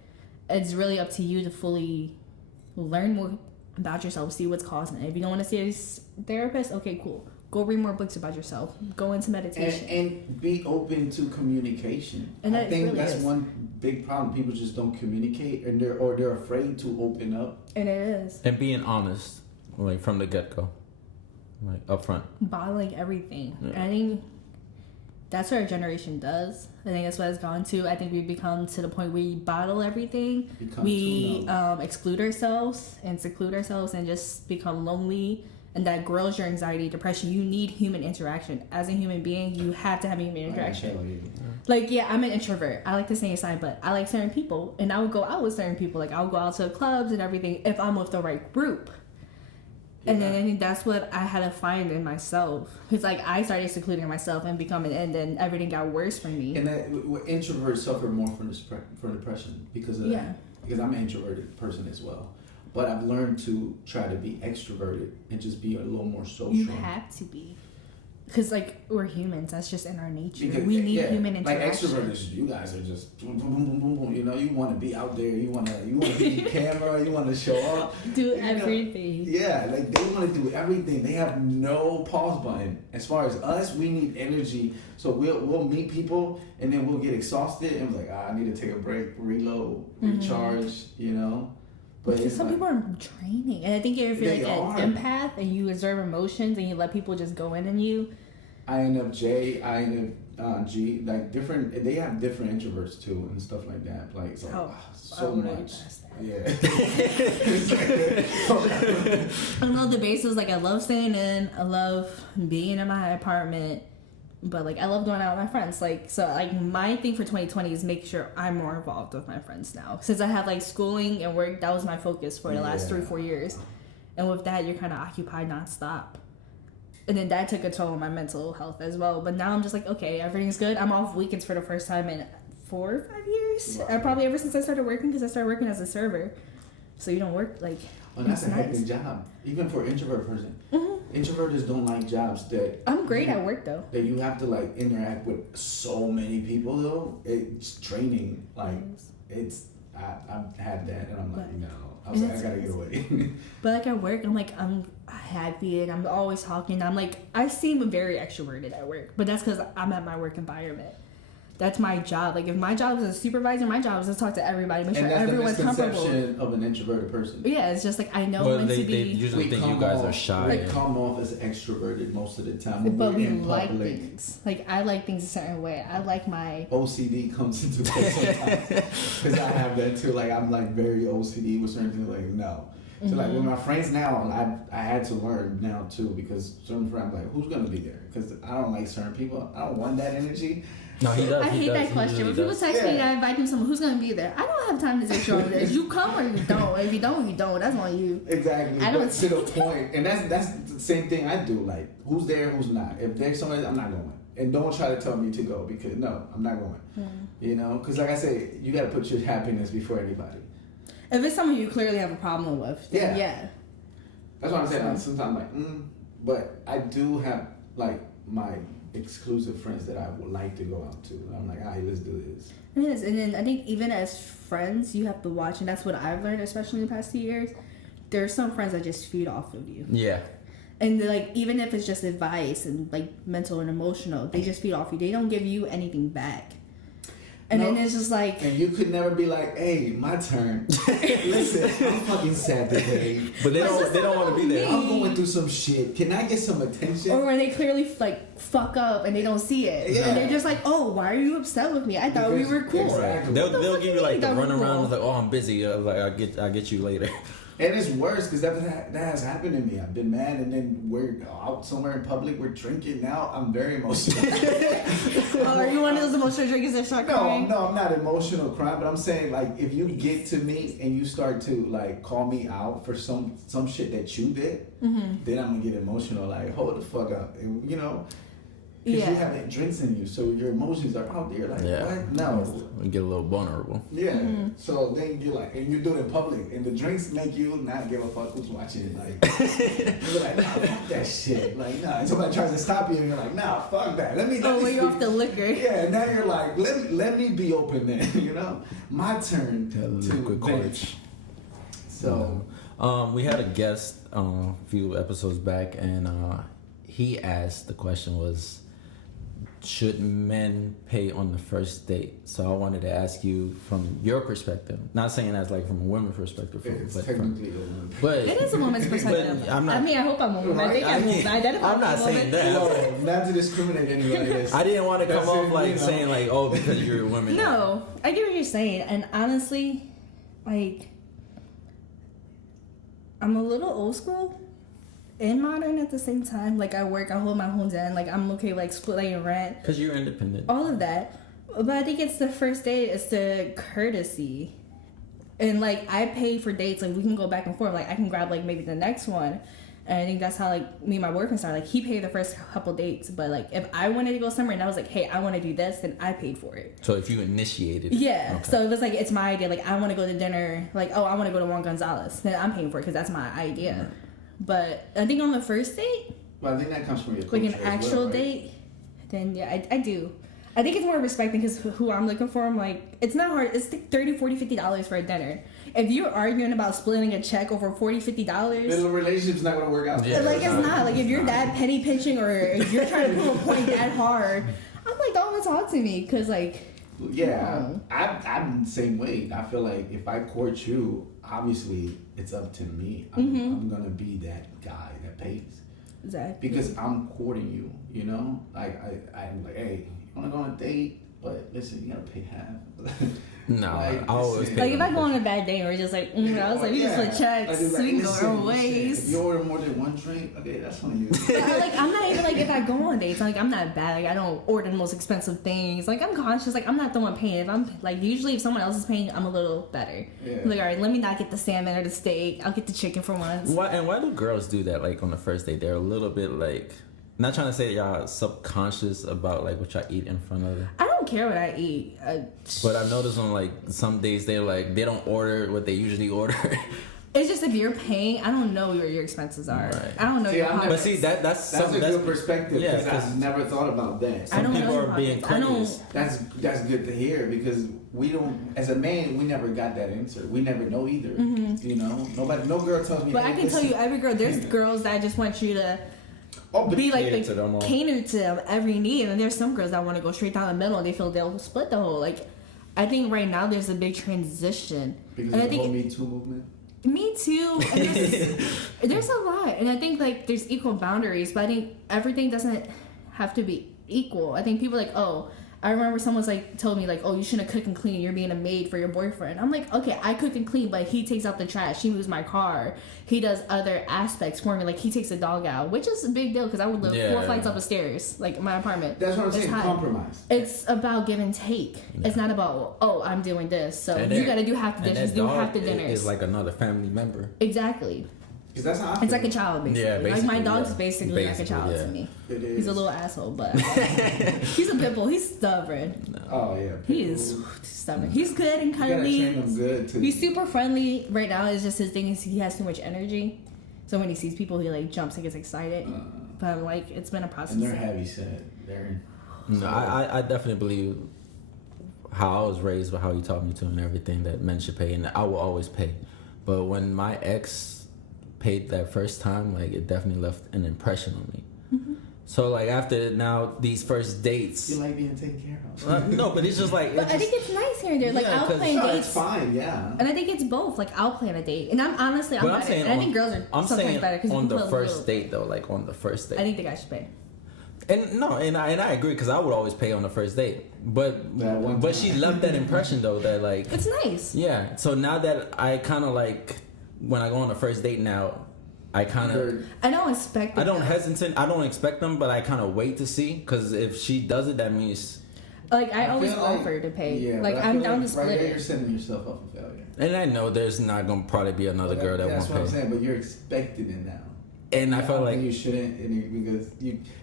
it's really up to you to fully learn more about yourself, see what's causing it. If you don't want to see a therapist, okay, cool. Go read more books about yourself. Go into meditation. And be open to communication. And I that think really that's is. one big problem. People just don't communicate, and they're afraid to open up. And it is. And being honest, like from the get go. Like upfront. bottling everything. Yeah. And I think that's what our generation does. I think that's what it's gone to. I think we've become to the point where we bottle everything. We exclude ourselves and seclude ourselves and just become lonely. And that grows your anxiety, depression. You need human interaction. As a human being, you have to have human interaction. Like, yeah, I'm an introvert. I like to stay inside, but I like certain people. And I would go out with certain people. Like, I'll go out to clubs and everything if I'm with the right group. And then I think that's what I had to find in myself. Because, like, I started secluding myself and becoming, and then everything got worse for me. And that introverts suffer more from depression because of that. Because I'm an introverted person as well. But I've learned to try to be extroverted and just be a little more social. You have to be. Because, like, we're humans. That's just in our nature. Because, we need human interaction. Like extroverts, you guys are just boom, boom, boom, boom, boom. You know, you want to be out there. You want to be on camera. You want to show up. Do everything. Yeah, like they want to do everything. They have no pause button. As far as us, we need energy. So we'll meet people and then we'll get exhausted and we're like, I need to take a break, reload, recharge. You know. But Because some people are draining. And I think if you're like an empath and you observe emotions and you let people just go in on you. INFJ, INFG, like different, they have different introverts too and stuff like that. Like, so much. Yeah. I know the basis, like I love staying in, I love being in my apartment. But, like, I love going out with my friends. Like, so, like, my thing for 2020 is make sure I'm more involved with my friends now. Since I have, like, schooling and work, that was my focus for the last 3-4 years. And with that, you're kind of occupied nonstop. And then that took a toll on my mental health as well. But now I'm just like, okay, everything's good. I'm off weekends for the first time in 4 or 5 years. Right. Probably ever since I started working, because I started working as a server. So you don't work, like... Oh, that's a hectic job. Even for an introvert person. Introverts don't like jobs that... I'm great at work, though. That you have to, like, interact with so many people, though. It's draining. Like, it's... I've had that, and I'm like, no. I was like, I gotta get away. But, like, at work, I'm happy, and I'm always talking. I'm, like... I seem very extroverted at work. But that's because I'm at my work environment. That's my job. Like, if my job is a supervisor, my job is to talk to everybody, make sure everyone's comfortable. And that's the misconception of an introverted person. Yeah, it's just like, I know when to be... They usually think you guys are shy. We come off as extroverted most of the time. But we like things. Like, I like things a certain way. I like my... OCD comes into play sometimes. Because I have that, too. Like, I'm, like, very OCD with certain things. Like, no. So, like, with my friends now, I had to learn now, too. Because certain friends, like, who's going to be there? Because I don't like certain people. I don't want that energy. No, he does. I hate that question. When people text me and I invite them someone, who's going to be there? I don't have time to take you on this. You come or you don't. If you don't, you don't. That's on you. Exactly. I don't to the point. And that's the same thing I do. Like, who's there, who's not. If there's somebody, I'm not going. And don't try to tell me to go because, no, I'm not going. You know? Because like I say, you got to put your happiness before anybody. If it's someone you clearly have a problem with, then yeah. That's what I'm saying. Like, sometimes I'm like, But I do have, like, my... exclusive friends that I would like to go out to. I'm like, all right, let's do this. It is. And then I think even as friends, you have to watch, and that's what I've learned, especially in the past 2 years. There's some friends that just feed off of you. Yeah. And like, even if it's just advice and like mental and emotional, they just feed off you. They don't give you anything back. And then it's just like... And you could never be like, hey, my turn. Listen, I'm fucking sad today. But they don't want to be there. I'm going through some shit. Can I get some attention? Or when they clearly like fuck up and they don't see it. Yeah. And they're just like, oh, why are you upset with me? I thought we were cool. Exactly. They'll give you like the runaround. Like, oh, I'm busy. Like, I'll get you later. And it's worse because that has happened to me. I've been mad, and then we're out somewhere in public. We're drinking. Now I'm very emotional. Are you one of those emotional drinkers that start crying? No, I'm not emotional crying. But I'm saying, like, if you get to me and you start to like call me out for some shit that you did, then I'm gonna get emotional. Like, hold the fuck up, and you know. Because you have drinks in you, so your emotions are out there. Like, what? No. You get a little vulnerable. Yeah. So then you're like, and you do it in public, and the drinks make you not give a fuck who's watching. Like, you're like, nah, fuck that shit. Like, nah. And somebody tries to stop you, and you're like, nah, fuck that. Let me. When you're off the liquor. Yeah. Now you're like, let me be open then. You know, my turn to courage. So, we had a guest a few episodes back, and he asked, the question was, should men pay on the first date? So I wanted to ask you from your perspective. Not saying that's like from a women's perspective, It's but technically a woman. It is a woman's perspective. I'm not- I mean, I hope I'm a woman. I think I identify I'm not as a woman. saying that. No, not to discriminate anybody. I didn't want to come That's off it, like you know. saying like, oh, because you're a woman. No, I get what you're saying, and honestly, like, I'm a little old school and modern at the same time. Like, I work, I hold my own down. Like, I'm okay, like, splitting rent, Because you're independent. all of that. But I think it's the first date, it's the courtesy. And, like, I pay for dates. Like, we can go back and forth. Like, I can grab, like, maybe the next one. And I think that's how, like, me and my boyfriend started. Like, he paid the first couple dates. But, like, if I wanted to go somewhere and I was like, hey, I want to do this, then I paid for it. So if you initiated it. Yeah. Okay. So if it's like, it's my idea. Like, I want to go to dinner. Like, oh, I want to go to Juan Gonzalez. Then I'm paying for it because that's my idea. Right. But I think on the first date, Well, I think that comes from your like culture an as actual well, right? date, then yeah, I do. I think it's more respecting because who I'm looking for, I'm like, it's not hard. It's like $30, $40, $50 for a dinner. If you're arguing about splitting a check over $40, $50, Then the relationship's not gonna work out. Yeah. like it's not. Like if you're that penny pinching or if you're trying to prove a point that hard, I'm like, don't even talk to me because like, Yeah, no. I'm the same way. I feel like if I court you, obviously it's up to me. Mm-hmm. I'm gonna be that guy that pays Exactly. because I'm courting you. You know, like I'm like, hey, you wanna go on a date? But listen, you gotta pay half. No, Like, I always listen. pay Like if I them go on first. a bad day or it's just like, I was like, we just Yeah. split checks, I just we can go listen, our own listen, ways. If you order more than one drink, okay, that's on you. But like I'm not even like if I go on dates, like I'm not bad. Like I don't order the most expensive things. Like I'm conscious. Like I'm not the one paying. If I'm like usually if someone else is paying, I'm a little better. Yeah. I'm like all right, let me not get the salmon or the steak. I'll get the chicken for once. Why do girls do that? Like on the first date, they're a little bit like, not trying to say y'all subconscious about like what y'all eat in front of them. I don't care what I eat. But I've noticed on like some days they're like they don't order what they usually order. It's just if you're paying, I don't know where your expenses are. Right. I don't know See, your I'm pockets. But see that's That's some, a good perspective yeah, because 'cause I've never thought about that. I some don't know people your are being pockets. I don't. clueless. That's good to hear because we don't, as a man, we never got that answer. We never know either. You know, no girl tells me. But hey, I can tell listen. you, every girl. There's girls that just want you to Oh, but be like cater to them all. cater to them every need, and there's some girls that want to go straight down the middle and they feel they'll split the whole. Like, I think right now there's a big transition, because and I of the whole think Me Too movement. me too. And there's a lot, and I think like there's equal boundaries, but I think everything doesn't have to be equal. I think people are like, oh, I remember someone's like told me like, oh, you shouldn't cook and clean. You're being a maid for your boyfriend. I'm like, okay, I cook and clean, but he takes out the trash. He moves my car. He does other aspects for me. Like he takes the dog out, which is a big deal because I would live 4 Yeah. flights up the stairs, like my apartment. That's what I'm It's saying. high. Compromise. It's about give and take. It's not about oh, I'm doing this, so And you that- got to do half the and dishes, that do dog half the dinners. is like another family member. Exactly. Because that's how I It's feel. like a child, basically. Yeah, Like my basically, dog's yeah. basically like a child Basically, to me. It is. He's a little asshole, but he's a pit bull. He's stubborn. Oh yeah. He is stubborn. He's good and You gotta train cuddly. them good too. He's super friendly. Right now, it's just his thing is he has too much energy. So when he sees people, he like jumps and gets excited. But I'm like, it's been a process. And they're heavy set. They're. No, I definitely believe how I was raised, with how you taught me to, and everything that men should pay, and I will always pay. But when my ex paid that first time, like it definitely left an impression on me. So like after now these first dates, You like being taken care of. no, but it's just like But I think it's nice here and there. Like Yeah, I'll 'cause- plan No, dates. it's fine. Yeah. And I think it's both. Like I'll plan a date, and I'm honestly I'm But I'm better. saying And I on- think girls are I'm sometimes saying better because on the first date though, like on the first I date. think the guy should pay. And no, and I agree because I would always pay on the first date. But That one but time. she left that impression though that like It's nice. yeah. So now that I kind of like when I go on a first date now, I kind of. You're- I don't expect. I don't that. hesitant. I don't expect them, but I kind of wait to see because if she does it, that means. Like I always feel like- offer to pay. Yeah, like but I I'm feel down to like split right there, it. you're setting yourself up for failure. And I know there's not gonna probably be another girl that That's won't what I'm pay. saying, but you're expecting it now. And I feel don't like think you shouldn't, because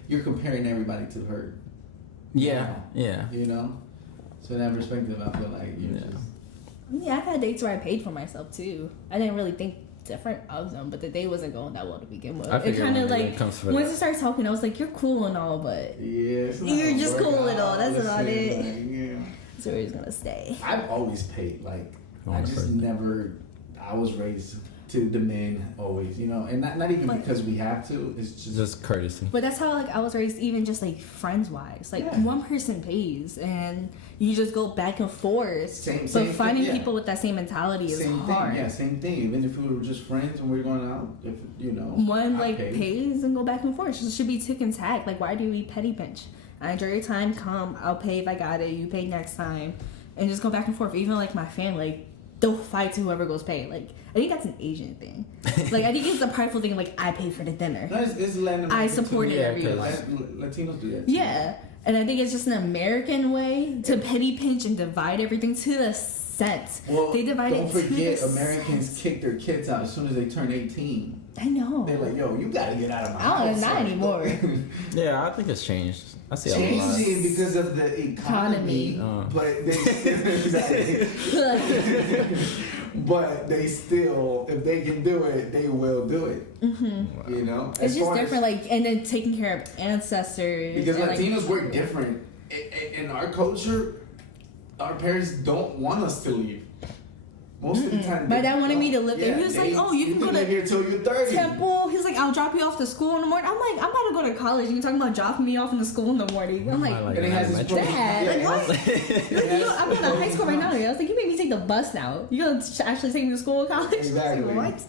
you're comparing everybody to her. yeah. You know, so in that perspective, I feel like you're Yeah. just. Yeah, I've had dates where I paid for myself too. I didn't really think different of them, but the day wasn't going that well to begin with. I It figure kind of when it like comes for once that. you start talking, I was like, "You're cool and all, but Yeah, it's not You're gonna just work cool and out. all, that's about Listen, it. like, yeah. so where he's gonna stay." I've always paid. Like On I the just first date. never. I was raised to the men always, you know, and not even But- because we have to. It's just courtesy. But that's how like I was raised, even just like friends wise. Like Yeah. one person pays, and you just go back and forth. Same but thing, finding yeah. people with that same mentality is same hard. thing. Yeah, same thing. Even if we were just friends and we were going out, if you know, One I like pay. pays and go back and forth. It should be tick and tack. Like, why do we petty pinch? I enjoy your time. Come, I'll pay if I got it. You pay next time, and just go back and forth. Even like my family, like, they'll fight to whoever goes pay. Like, I think that's an Asian thing. Like, I think it's a prideful thing. Like, I paid for the dinner. No, it's Latin I American supported too. Yeah, everyone. 'cause- Latinos do that. Yeah, and I think it's just an American way to petty pinch and divide everything to the sense. Well, They divide don't it to forget, the Americans sense. kick their kids out as soon as they turn 18. I know. They're like, yo, you gotta get out of my I don't house. know, not anymore. Yeah, I think it's changed. I see a lot. Changing because of the economy, Economy. but they but they still, if they can do it, they will do it. Mm-hmm. You know, It's As just far as- different, like, and then taking care of ancestors. because and, like, Latinos work different. In our culture, our parents don't want us to leave. Most of the time, My they dad wanted me to don't. live there. He was like, "Oh, you can go to live here till you're 30." Temple." He's like, "I'll drop you off to school in the morning." I'm like, "I'm about to go to college. And you're talking about dropping me off in the school in the morning." I'm like, And it has its pros. Dad, like, Yeah, what? it has I'm going to high school right now. I was like, "You made me take the bus now. You gonna actually take me to school or college?" I was like, Exactly. what?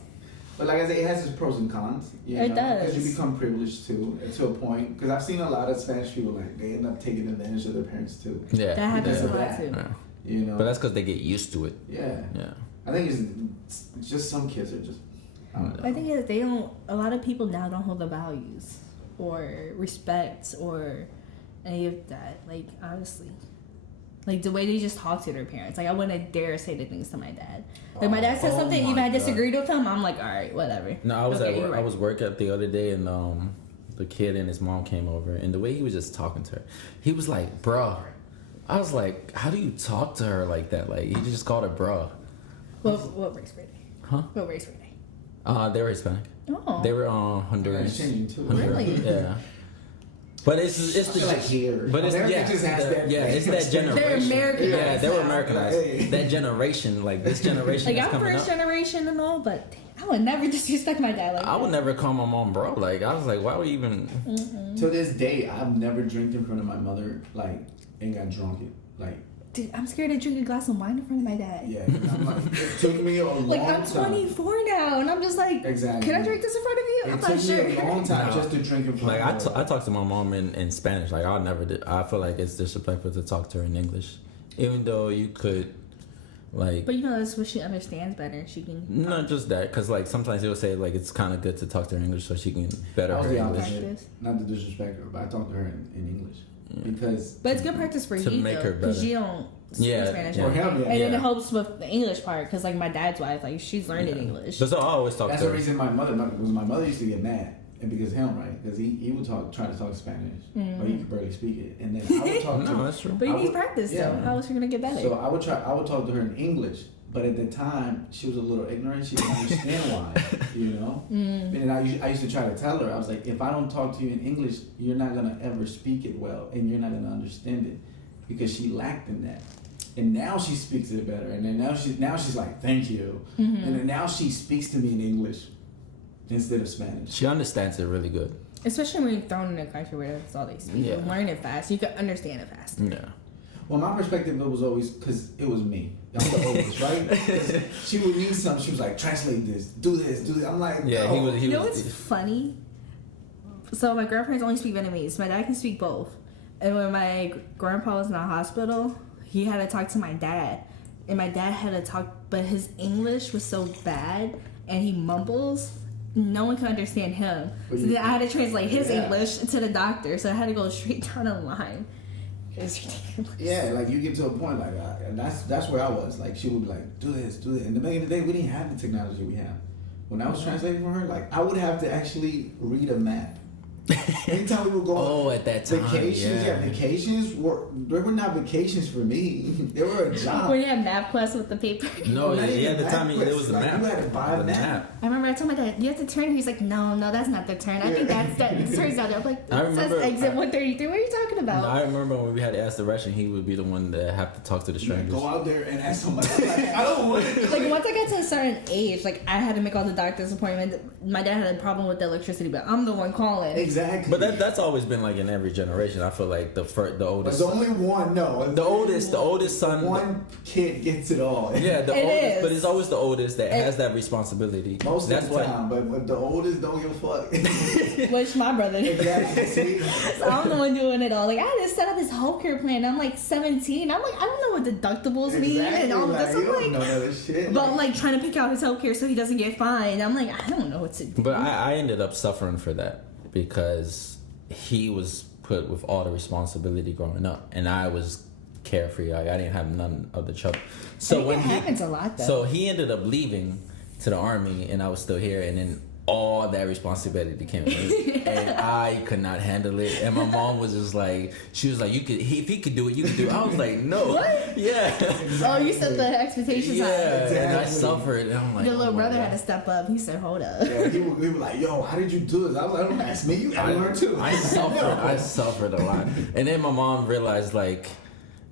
But like I said, it has its pros and cons. You It know? does. Because you become privileged too, to a point. Because I've seen a lot of Spanish people, like, they end up taking advantage of their parents too. Yeah. That happens Yeah. a lot Yeah. too. Yeah. You know? But that's because they get used to it. yeah. Yeah. I think it's just some kids are just, I don't know. I think is they don't. A lot of people now don't hold the values or respect or any of that. Like, honestly, like the way they just talk to their parents. Like, I wouldn't dare say the things to my dad. Like, my dad said Oh something, my even I God. disagreed with him. I'm like, all right, whatever. No, I was Okay, at you're work. right. I was work at the other day, and the kid and his mom came over, and the way he was just talking to her, he was like, "Bruh." I was like, "How do you talk to her like that?" Like, he just called her "bruh." What race were they? Huh? What race were they? They were Hispanic. Oh, They were Honduran. It's changing too. Really? Yeah. But it's I the feel like here. But it's America yeah, just has that. yeah, it's that generation. They're American. Yeah, they were Americanized. Hey. That generation, like this generation like that's I'm coming first up. generation and all, but I would never disrespect my dad like I would that. never call my mom bro. Like I was like, why would you even? To this day, I've never drank in front of my mother, like, and got drunk. Like, Dude, I'm scared to drink a glass of wine in front of my dad. yeah. I'm like, it took me a long Like, I'm time. 24 now, and I'm just like, Exactly. can I drink this in front of you? It I'm took not me sure. a long time No. just to drink in front Like of her. I talked to my mom in Spanish. Like I never did. I feel like it's disrespectful to talk to her in English, even though you could, like. But you know, that's what she understands better. She can. Not just that, because like sometimes they will say like it's kind of good to talk to her in English so she can better I was her the English. opposite. Practice. Not to disrespect her, but I talked to her in English because. But it's good practice for To you, make though, her because better. you don't speak Yeah, Spanish. yeah. For him, yeah. And then Yeah. it helps with the English part, because like my dad's wife, like she's learning English. But so I always talk That's to the her. reason my mother used to get mad, and because of him, right? Because he would try to talk Spanish, but he could barely speak it, and then I would talk to No, her. that's true. But you I need would- practice, yeah. though. How is she gonna get better? So I would talk to her in English, but at the time she was a little ignorant. She didn't understand why, you know. And I used to try to tell her, I was like, if I don't talk to you in English, you're not gonna ever speak it well, and you're not gonna understand it, because she lacked in that. And now she speaks it better, and then now she's like, thank you, and then now she speaks to me in English instead of Spanish. She understands it really good. Especially when you're thrown in a country where that's all they speak. Yeah. You learn it fast. You can understand it fast. Yeah. Well, my perspective, it was always because it was me. I'm the oldest, right? 'Cause she would need something. She was like, translate this, do this, do this. I'm like, Yeah, no. he You know was. what's funny? So my grandparents only speak Vietnamese. My dad can speak both. And when my grandpa was in the hospital, he had to talk to my dad. And my dad had to talk, but his English was so bad and he mumbles, no one could understand him. But So you- then I had to translate his Yeah. English to the doctor. So I had to go straight down the line. It was ridiculous. Yeah, like you get to a point like, and that's where I was. Like she would be like, do this, do this. And the beginning of the day, we didn't have the technology we have. When I was translating for her, like I would have to actually read a map Anytime we would go on at that time, vacations they were not vacations for me. They were a job. When you have math class with the paper. No, Not yeah, even at the time math it was the quiz. map. You had to buy a The map. I remember I told my dad, you have to turn. He's like, no, that's not the turn. I think that's the turn's out there. I'm like, I it says remember- exit 133. What are you talking about? I remember when we had to ask direction, he would be the one that have to talk to the Yeah, strangers. go out there and ask somebody. Like, I don't want it. Like once I got to a certain age, like I had to make all the doctor's appointments. My dad had a problem with the electricity, but I'm the one calling. Exactly. But that's always been like in every generation. I feel like the oldest, There's only one. No, the oldest son. One kid gets it all. Yeah, the It oldest, is. but it's always the oldest that It- has that responsibility. Most That's of the why. time, but the oldest don't give a fuck. Which my brother. Exactly. See? So I'm the one doing it all. Like I had to set up this healthcare plan. I'm like 17. I'm like, I don't know what deductibles mean and all of Like, this. you I'm don't like, know that shit. but I'm like trying to pick out his healthcare so he doesn't get fined. I'm like, I don't know what to do. But I ended up suffering for that because he was put with all the responsibility growing up, and I was carefree. Like, I didn't have none of the trouble. So I think when that happens a lot though. so he ended up leaving to the army, and I was still here, and then all that responsibility came to me, and I could not handle it. And my mom was just like, she was like, if he could do it, you could do it. I was like, no, What? yeah, Oh, you set the expectations yeah, high. and I Exactly. suffered. And I'm like, Your little oh my brother God. had to step up. He said, hold up. Yeah, he was like, yo, how did you do this? I was like, don't ask me. You gotta learn too. I suffered a lot. And then my mom realized like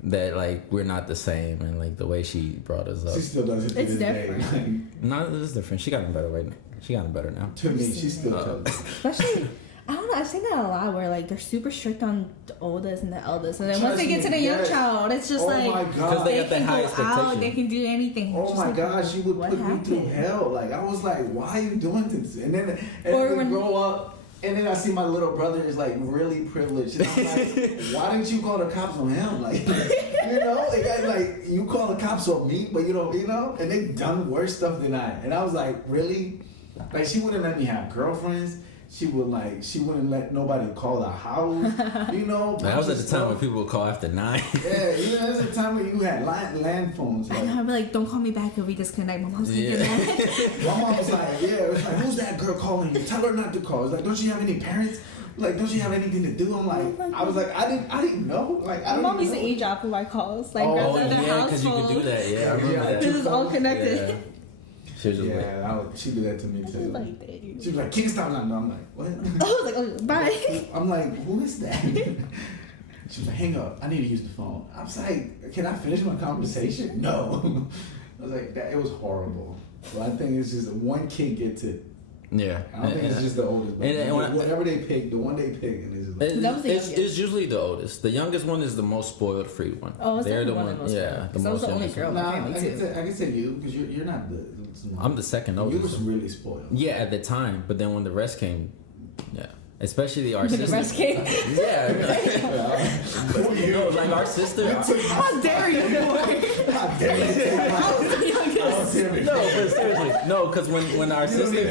that like we're not the same, and like the way she brought us up. She still does it to It's this different. day. No, it's different. She got better right now. She got better now. To me, she still does. Especially, I don't know. I've seen that a lot where like they're super strict on the oldest and the eldest, and then once they get to the young Yes. child, it's just Oh like my Because God. they they got that can high go out, expectation. they can do anything. Oh Just my like, God, she would what put me through happened? hell. Like, I was like, why are you doing this? And then Or we when- grow up, and then I see my little brother is like really privileged. And I'm like, why didn't you call the cops on him? Like, you know, like you call the cops on me, but you don't, you know? And they done worse stuff than I. And I was like, really? Like, she wouldn't let me have girlfriends. She wouldn't let nobody call the house, you know? That was at the time stuff. when people would call after 9. Yeah, you know, there's a time when you had land phones. I Like, know. I'd be like, don't call me back if we disconnect. My mom's gonna Yeah. get mad. my mom was like, yeah, it was like, who's that girl calling you? Tell her not to call. It's like, don't she have any parents? Like, don't she have anything to do? I'm like, I was like, I didn't know. Like, I My don't mom even used to know. eavesdrop my calls. Like, Oh, grab Oh the other yeah, house because you could do phone. that. Yeah, I remember Yeah, that. This is all connected. Yeah. She was just like, Yeah, she did that to me I was too. like, dang. She was like, "Can you stop now?" No, I'm like, "What?" I was like, oh, bye. I'm like, "Who is that?" She was like, "Hang up. I need to use the phone." I was like, "Can I finish my conversation?" No. I was like, "That it was horrible." But I think it's just one kid gets it. yeah. I don't think it's just the oldest. But and when I- whatever they pick, the one they pick, and it's just like, That was the It's youngest. usually the oldest. The youngest one is the most spoiled free one. Oh, it's They're the definitely one of the most yeah, spoiled. the 'Cause I was most the only youngest girl. one. nah, family, I can say you because you're not the. I'm the second You oldest. was really spoiled. Yeah, at the time, but then when the rest came, yeah, especially our When sister. the rest came. Yeah, no, like our sister. How dare you? How dare you take my- I was the I youngest. was here. No, but seriously, no, because when our sister,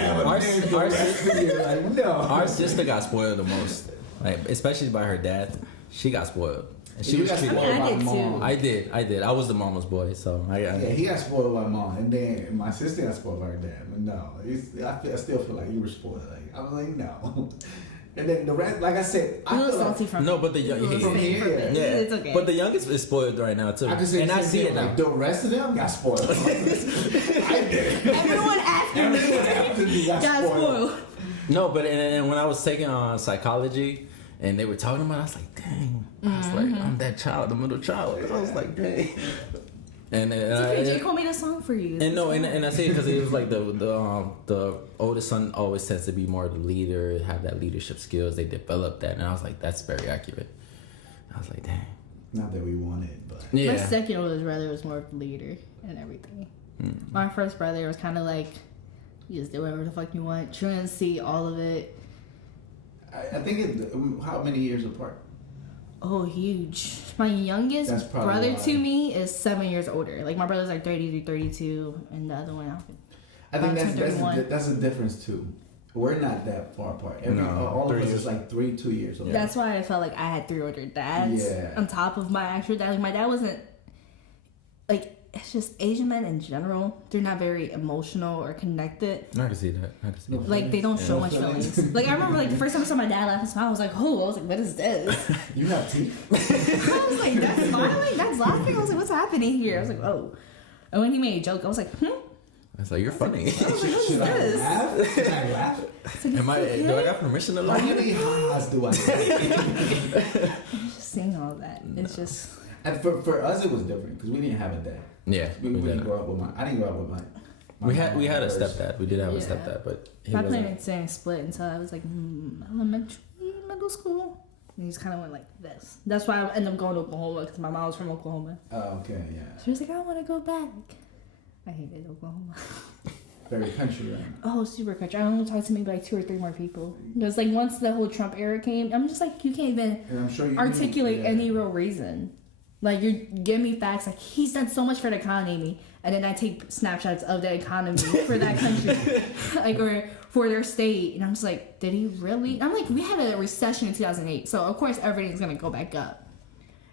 our sister got spoiled the most, like especially by her dad. She got spoiled, and she You was got treated. I mean, I spoiled did by too. mom. I did. I was the mama's boy, so Yeah, he got spoiled by mom, and then my sister got spoiled by her dad. But no, I still feel like you were spoiled. Like I was like, no. And then the rest, like I said, I'm a I little feel salty like from No, but the young- Little yeah, salty from yeah. it. yeah, It's okay. but the youngest is spoiled right now too, I can say and the I same see thing, it now. like, the rest of them got spoiled. I did. Everyone after me Everyone after me got got spoiled. spoiled. No, but and when I was taking on psychology, and they were talking about it, I was like, dang. I was like, I'm that child, the middle child. I was like, dang. And Jay called me the song for you. and no, and I say it because it was like the oldest son always tends to be more the leader, have that leadership skills. They develop that, and I was like, that's very accurate. I was like, dang. Not that we wanted, but Yeah. My second oldest brother was more of a leader and everything. My first brother was kind of like, you just do whatever the fuck you want. Truancy, all of it. I think how many years apart? Oh, huge. My youngest That's probably brother why. to me is 7 years older. Like, my brother's like 30 to 32, and the other one, I think About 31. that's a difference too. We're not that far apart. No, All of 3 us years. is like 2 years apart. that's why I felt like I had 3 older dads Yeah. on top of my actual dad. Like, my dad wasn't, like, it's just Asian men in general. They're not very emotional or connected. I can see that. Like they don't show much feelings. Like I remember, like the first time I saw my dad laugh and smile, I was like, "Oh!" I was like, "What is this?" You have teeth? I was like, "That's smiling, that's laughing." I was like, "What's happening here?" I was like, "Oh." And when he made a joke, I was like, "Hmm." It's like, you're funny. Should I this? laugh? Should I laugh? Do I got permission to How laugh? many ha-has do I say? Just seeing all that, it's just. And for us, it was different because we didn't have a dad. Yeah, We didn't grow up with I didn't grow up with my we had a first. stepdad. We did have a Yeah. stepdad, but he My wasn't. parents didn't split until I was like elementary, middle school. And he just kind of went like this. That's why I ended up going to Oklahoma because my mom was from Oklahoma. Oh, okay, yeah. She was like, "I want to go back." I hated Oklahoma. Very country, right? Oh, super country. I only talked to maybe like 2 or 3 more people. Because like once the whole Trump era came, I'm just like, you can't even And I'm sure you articulate yeah. any real reason. Like you're giving me facts like he's done so much for the economy, and then I take snapshots of the economy for that country, like or for their state, and I'm just like, did he really? I'm like, we had a recession in 2008, so of course everything's gonna go back up.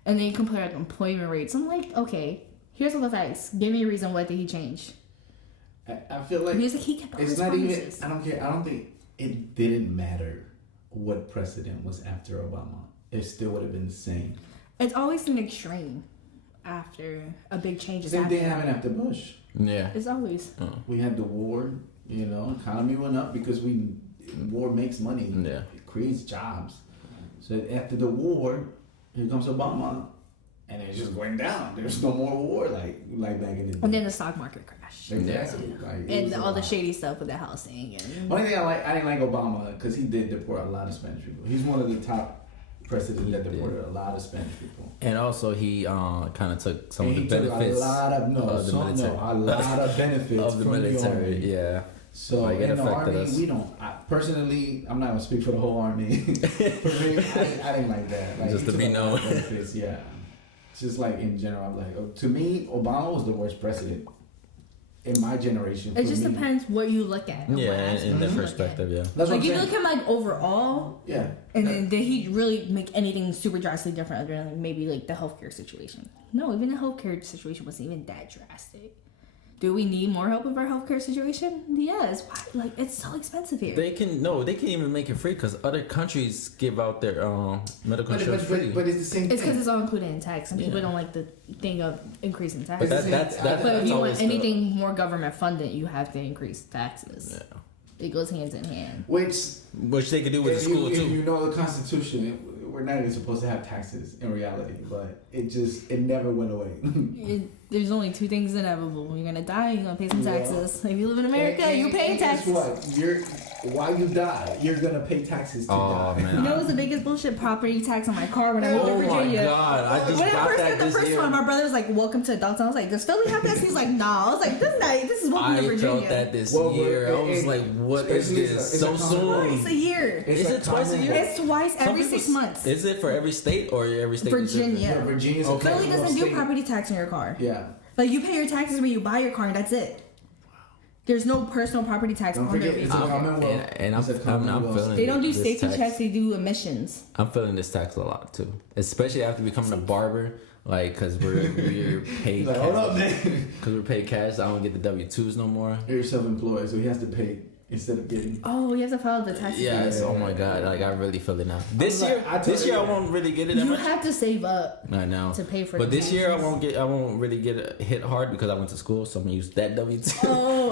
And then you compare like employment rates. I'm like, okay, here's all the facts. Give me a reason. What did he change? I feel like And he's like, he kept all it's his not even. promises. I don't care. I don't think it didn't matter what president was after Obama. It still would have been the same. It's always an extreme after a big change is Same thing happening. happened after Bush. Yeah. It's always. We had the war. Economy went up because war makes money. Yeah. It creates jobs. So after the war, here comes Obama, and it's just going down. There's no more war like back in the day. And then the stock market crashed. Exactly. Like, it And was a all the lot. shady stuff with the housing and Only thing I didn't like Obama because he did deport a lot of Spanish people. He's one of the top presidents that deported a lot of Spanish people. And also, he kind of took some And of he the took benefits a lot of military. a lot of benefits of the from military. the army. Yeah. So Like, it in the affected army, us. we don't. Personally, I'm not gonna speak for the whole army. For me, I didn't like that. Like, Just he to took be a lot known. of benefits, yeah. Just like in general, I'm like, to me, Obama was the worst president in my generation. it for just me. depends what you look at. and Yeah, what in aspect that you look perspective, yeah. That's what Like I'm you saying. look at like overall, Yeah. and then did he really make anything super drastically different other than like maybe like the healthcare situation? No, even the healthcare situation wasn't even that drastic. Do we need more help with our healthcare situation? Yes. Why? Like it's so expensive here. They can even make it free because other countries give out their medical insurance free. But it's the same It's because thing. it's all included in tax, and people Yeah. don't like the thing of increasing But taxes. that's But if that's you want always the- anything more government funded, you have to increase taxes. Yeah. It goes hand in hand. Which they could do with the if school if too. you know the Constitution, we're not even supposed to have taxes in reality, but it never went away. There's only 2 things inevitable. You're gonna die. You're gonna pay some Yeah. taxes. If you live in America, And- you're paying and guess taxes. what? While you die, you're gonna pay taxes to Oh die. man. You know what's the biggest bullshit? Property tax on my car when I lived Oh in my Virginia. god! I just When I got first that got the this first year. one, my brother was like, "Welcome to Adults." I was like, "Does Philly have this?" He's like, "Nah." I was like, "This is welcome to I Virginia." felt that this Well, year. I was like, what is it's this? a So common- It's a soon. year. It's Is a it twice a common- year? It's twice Some every people 6 months. Is it for every state or every state? is different? Virginia. Yeah, Virginia's Okay. Philly doesn't do state. property tax on your car. Yeah. Like you pay your taxes when you buy your car, and that's it. There's no personal property tax Don't on their forget, it's a vehicle. Commonwealth. And It's a I'm Commonwealth. feeling They don't do this safety tax. checks. They do emissions. I'm feeling this tax a lot too, especially after becoming a barber. Like, cause we're paid Like, hold up, cash. man. Cause we're paid cash. I don't get the W-2s no more. You're self-employed, so he has to pay instead of getting. Oh, you have to file the taxes. Yeah, it's, oh my god, like I really feel it now. This like- year, I told this year I you. won't really get it that You much. have to save up I know. to pay for. But the this year I taxes. won't really get hit hard because I went to school, so I'm gonna use that W-2 Oh,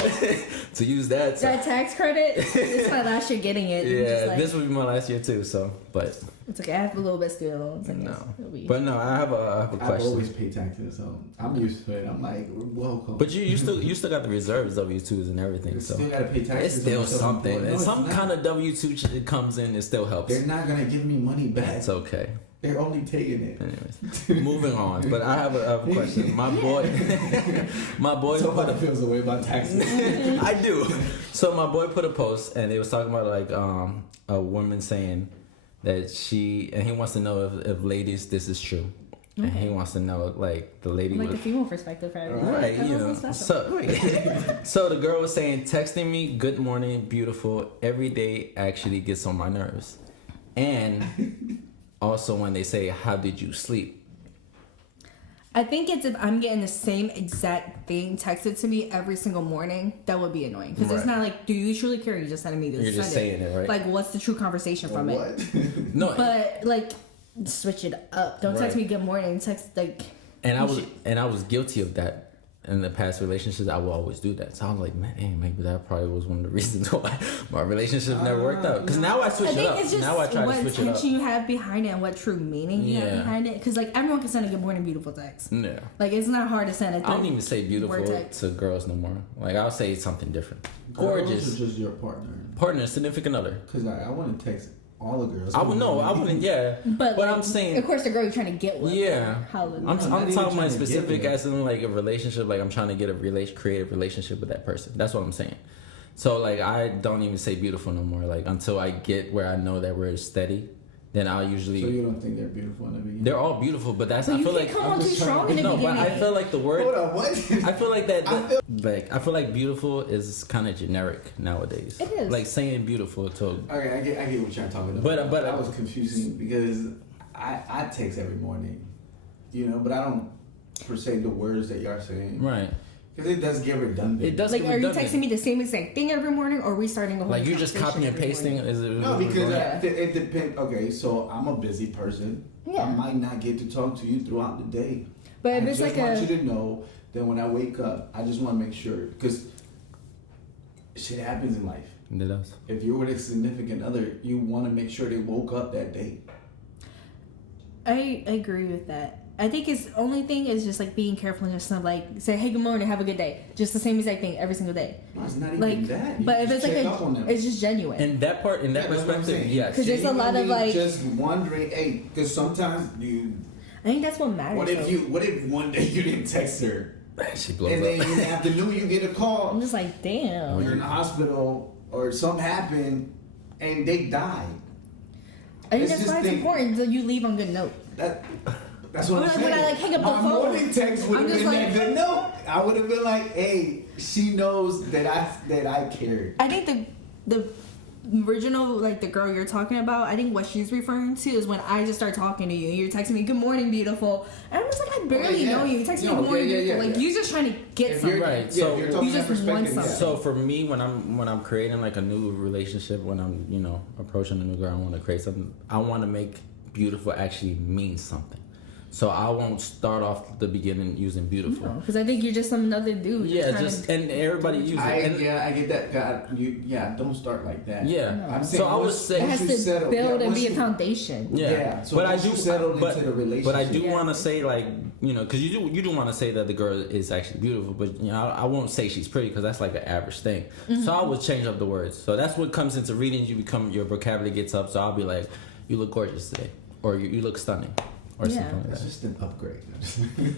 to use that. So. that tax credit. It's my last year getting it. Yeah, Just like, this will be my last year too. So, but it's okay. I have a little bit student loans. I guess. no, It'll be- but no, I have a I've question. always paid taxes, so I'm used to it. I'm like, welcome. But you still got the reserves W-2s and everything, you so still gotta pay taxes. it's still when you're something. self-employed. And No, some it's not. kind of W-2 comes in, it still helps. They're not gonna give me money back. It's okay. They're only taking it. Anyways, moving on. But I have a question. My boy, Somebody feels the way about taxes. I do. So my boy put a post, and it was talking about like a woman saying that he wants to know if ladies this is true, and he wants to know like the lady like was the female perspective for everything. right, That you was know. special. So the girl was saying, texting me, "Good morning, beautiful," every day actually gets on my nerves, and also when they say, "How did you sleep?" I think it's if I'm getting the same exact thing texted to me every single morning, that would be annoying. Because it's Right. not like, do you truly care? You're just sending me this. You're just send saying it, right? Like, what's the true conversation from it? What? No, But like, switch it up. Don't text Right. me good morning. Text like. and I was guilty of that in the past relationships. I would always do that. So I was like, man, hey, maybe that probably was one of the reasons why my relationship never worked out. Because now I switch I it think up. it's just Now I try what to switch it up. intention you have behind it and what true meaning you have Yeah. behind it. Because like everyone can send a good morning, beautiful text. Yeah. Like it's not hard to send a I don't even say beautiful word text. to girls no more. Like I'll say something different. Girls Gorgeous. or just your partner? Partner, significant other. Because I want to text all the girls. I would know. I wouldn't. Yeah. But like, I'm saying. of course, the girl you're trying to get with. Yeah. How I'm not even talking about trying to specific get as in like a relationship. Like I'm trying to get create a relationship with that person. That's what I'm saying. So like I don't even say beautiful no more. Like until I get where I know that we're steady, then I'll usually. So you don't think they're beautiful in the beginning? They're all beautiful, but that's. But I you feel can't like come on I'm too just strong in the no, but beginning. I feel like the word. Hold on, what? I feel like that. I feel like beautiful is kind of generic nowadays. It is. Like saying beautiful to. Okay, I get what you're talking about. But- that was confusing because I text every morning, you know, but I don't per se the words that y'all saying Right. because it does get redundant. It does. Like, get are you redundant. texting me the same exact thing every morning, or are we starting a whole? Like you're just conversation copying and every pasting? morning? Is it? No, because Yeah. it depends. Okay, so I'm a busy person. Yeah. I might not get to talk to you throughout the day. But if I it's just like want a, you to know that when I wake up, I just want to make sure because shit happens in life. It does. If you're with a significant other, you want to make sure they woke up that day. I agree with that. I think it's only thing is just like being careful and just not like say, hey, good morning, have a good day. Just the same exact thing every single day. No, it's not even Like, that. You but if just it's like check up on them. it's just genuine. In that part, in that Yeah, that's what I'm perspective, saying. yes. 'Cause there's a lot of, Genuinely like- just wondering, hey, because sometimes you. I think that's what matters. What if though. What if one day you didn't text her, She blows and then up. in the afternoon you get a call, I'm just like, damn. you're in the hospital or something happened, and they died. I think It's that's just why it's think- important that you leave on good note. That's what When I'm I- saying. when I, like, hang up the My phone, morning text would I'm have just been like- that good note. I would have been like, hey, she knows that I cared. I think the original, like the girl you're talking about, I think what she's referring to is when I just start talking to you and you're texting me, good morning, beautiful. And I'm just like, I barely yeah. know you. You text me, No, good morning, yeah, beautiful. yeah, Like, yeah. you're just trying to get If you're something. Right, yeah, so- if you're talking You just that want perspective, yeah. something. So for me, when I'm creating like a new relationship, when I'm approaching a new girl, I want to create something. I want to make beautiful actually mean something. So I won't start off the beginning using beautiful. Because I think you're just some another dude. Yeah, trying just to, and everybody uses it. And, I get that. God, don't start like that. Yeah. No. I'm saying So I would once- say- it once has you to settle- build and once be a you- foundation. Yeah, So but I once do you settle but, into the relationship, But I do Yeah. want to say like because you do want to say that the girl is actually beautiful, but I won't say she's pretty because that's like an average thing. So I would change up the words. So that's what comes into reading. Your vocabulary gets up. So I'll be like, you look gorgeous today, or you look stunning, or Yeah. something like That's that. just an upgrade.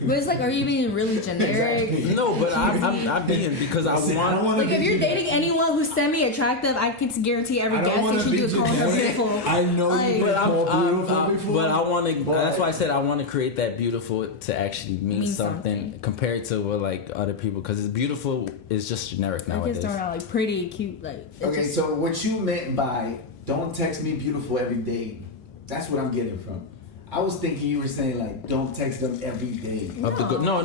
But it's like, are you being really generic? Exactly. No, but I'm being because I Listen, I don't want. wanna Like, if be- you're dating anyone who's semi-attractive, I can guarantee every I don't gas wanna station be you would call her generic. beautiful. I know Like- you But beautiful before. but I want to. But- That's why I said I want to create that beautiful to actually mean Mean something something. compared to what like other people because it's beautiful is just generic I nowadays. just throwing out like pretty, cute, like. It's Okay, just, so what you meant by don't text me beautiful every day, that's what I'm getting from. I was thinking you were saying like don't text them every day. Of the good, no,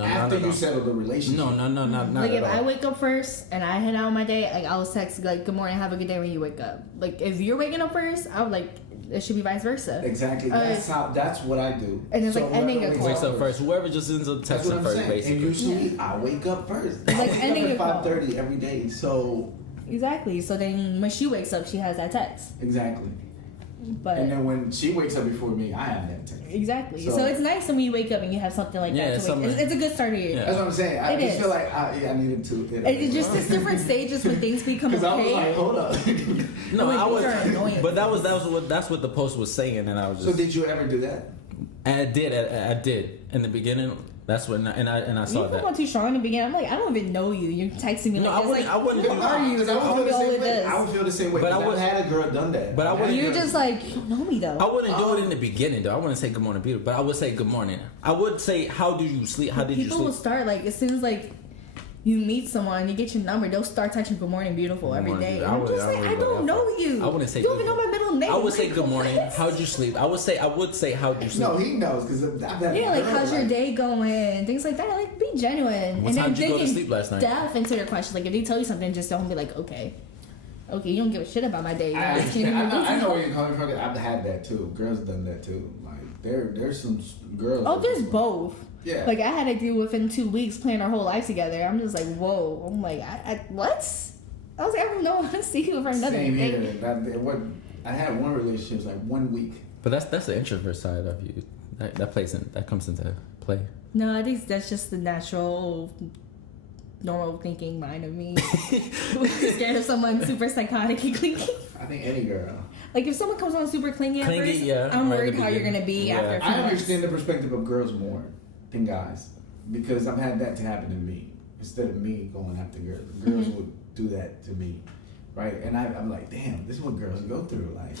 After you settle the relationship. No, not like at if I all. wake up first and I head out my day, like I'll text like good morning, have a good day when you wake up. Like if you're waking up first, I would like it should be vice versa. Exactly. That's what I do. And it's like ending whoever a wakes Wakes up first. Whoever just ends up That's what texting I'm first, saying. And basically. usually I wake up first. It's like I wake ending up a at call. 5:30 every day. So Exactly. So then when she wakes up, she has that text. exactly. But And then when she wakes up before me, I have that text. exactly. So- So it's nice when you wake up and you have something like Yeah, that. To something- wake. It's a good start of your Yeah. day. That's what I'm saying. I It just is. feel like I needed to. And it's just it's different stages when things become Because I was okay. like, hold up. No, Like, I these was, are annoying. but that's what the post was saying, and I was So just, did you ever do that? and I did in the beginning. That's when, and I You saw come that. on too strong in the beginning. I'm like, I don't even know you. You're texting me No, like I this. wouldn't- Like, I wouldn't who do are you? Because I would Tell feel me the all same of way. this. I would feel the same way. But I But I would- had a girl done that. but I had a wouldn't- You're girl- just like, you don't know me though. I wouldn't do it in the beginning though. I wouldn't say good morning, beautiful, but I would say good morning. I would say how do you sleep? How did you People will sleep? start like as soon as like you meet someone, you get your number, they'll start texting good morning, beautiful every day. I I'm would- just I like, would I go don't that know you. I wouldn't say You don't even know my middle name. I would say Like, good morning. what? How'd you sleep? I would say how'd you sleep? No, he knows because I've had Yeah, like girls, how's your day going? Things like that. Like be genuine. What and time then did you go to digging sleep last night? Delve into their questions. Like if they tell you something, just don't be like, okay, you don't give a shit about my day. I, Just can't even do I know something. where you're coming from. I've had that too. Girls done that too. Like there's some girls. Oh, that there's just- both. Yeah. Like I had a dude within 2 weeks playing our whole life together. I'm just like, whoa. I'm like, what? I was like, I don't know. I want to see you for another Same day. here. I had one relationship like 1 week. But that's the introvert side of you. That comes into play. No, I think that's just the natural, normal thinking mind of me. Who's scared of someone super psychotic and clingy. I think any girl. Like if someone comes on super clingy at Clingy, first, yeah, I'm right at worried the how you're beginning. gonna be Yeah. after a few I months. understand the perspective of girls more than guys because I've had that to happen to me. Instead of me going after girls, girls Mm-hmm. would do that to me, right? And I'm like, damn, this is what girls go through. Like,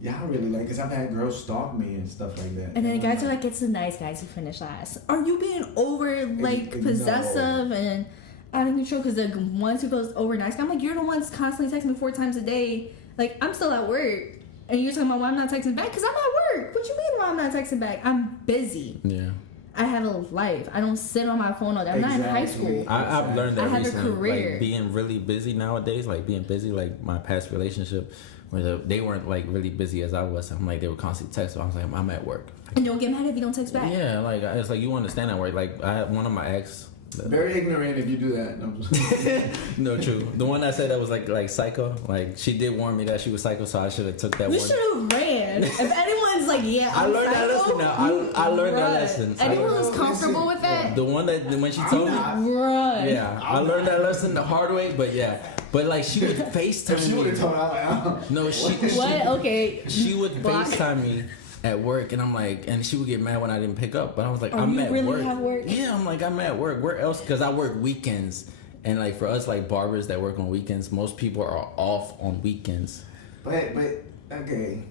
y'all really like, because I've had girls stalk me and stuff like that. And then the I'm guys are like, it's the nice guys who finish last. Are you being over like no. possessive and out of control? Because the ones who goes over nice, I'm like, you're the ones constantly texting me 4 times a day. Like I'm still at work, and you're talking about why I'm not texting back? Because I'm at work. What you mean why I'm not texting back? I'm busy. Yeah. I have a life. I don't sit on my phone all day. I'm not in high Exactly. school. I've learned that I have a recently. career. Like being really busy nowadays, like being busy, like my past relationship, where they weren't like really busy as I was. I'm like they would constantly text, so I was like, I'm at work. And don't get mad if you don't text back. Yeah, like it's like you understand that work. Like I had one of my ex. very ignorant if you do that. No, I'm just- No, true. The one that said that was like psycho. Like she did warn me that she was psycho, so I should have took that We one. should have ran. If anyone's like, yeah, I I'm learned that psycho, lesson now. you I learned that run. lesson. Anyone I- who's comfortable with that, The one that when she told me. run. Yeah, I learned that lesson the hard way, but yeah. But like she would FaceTime if she would have me. told her, No, she What? Okay. she would Block. FaceTime me at work, and I'm like, and she would get mad when I didn't pick up. But I was like, Oh, I'm you at really work. have work? Yeah, I'm like, I'm at work. Where else? Because I work weekends, and like for us, like barbers that work on weekends, most people are off on weekends. but okay,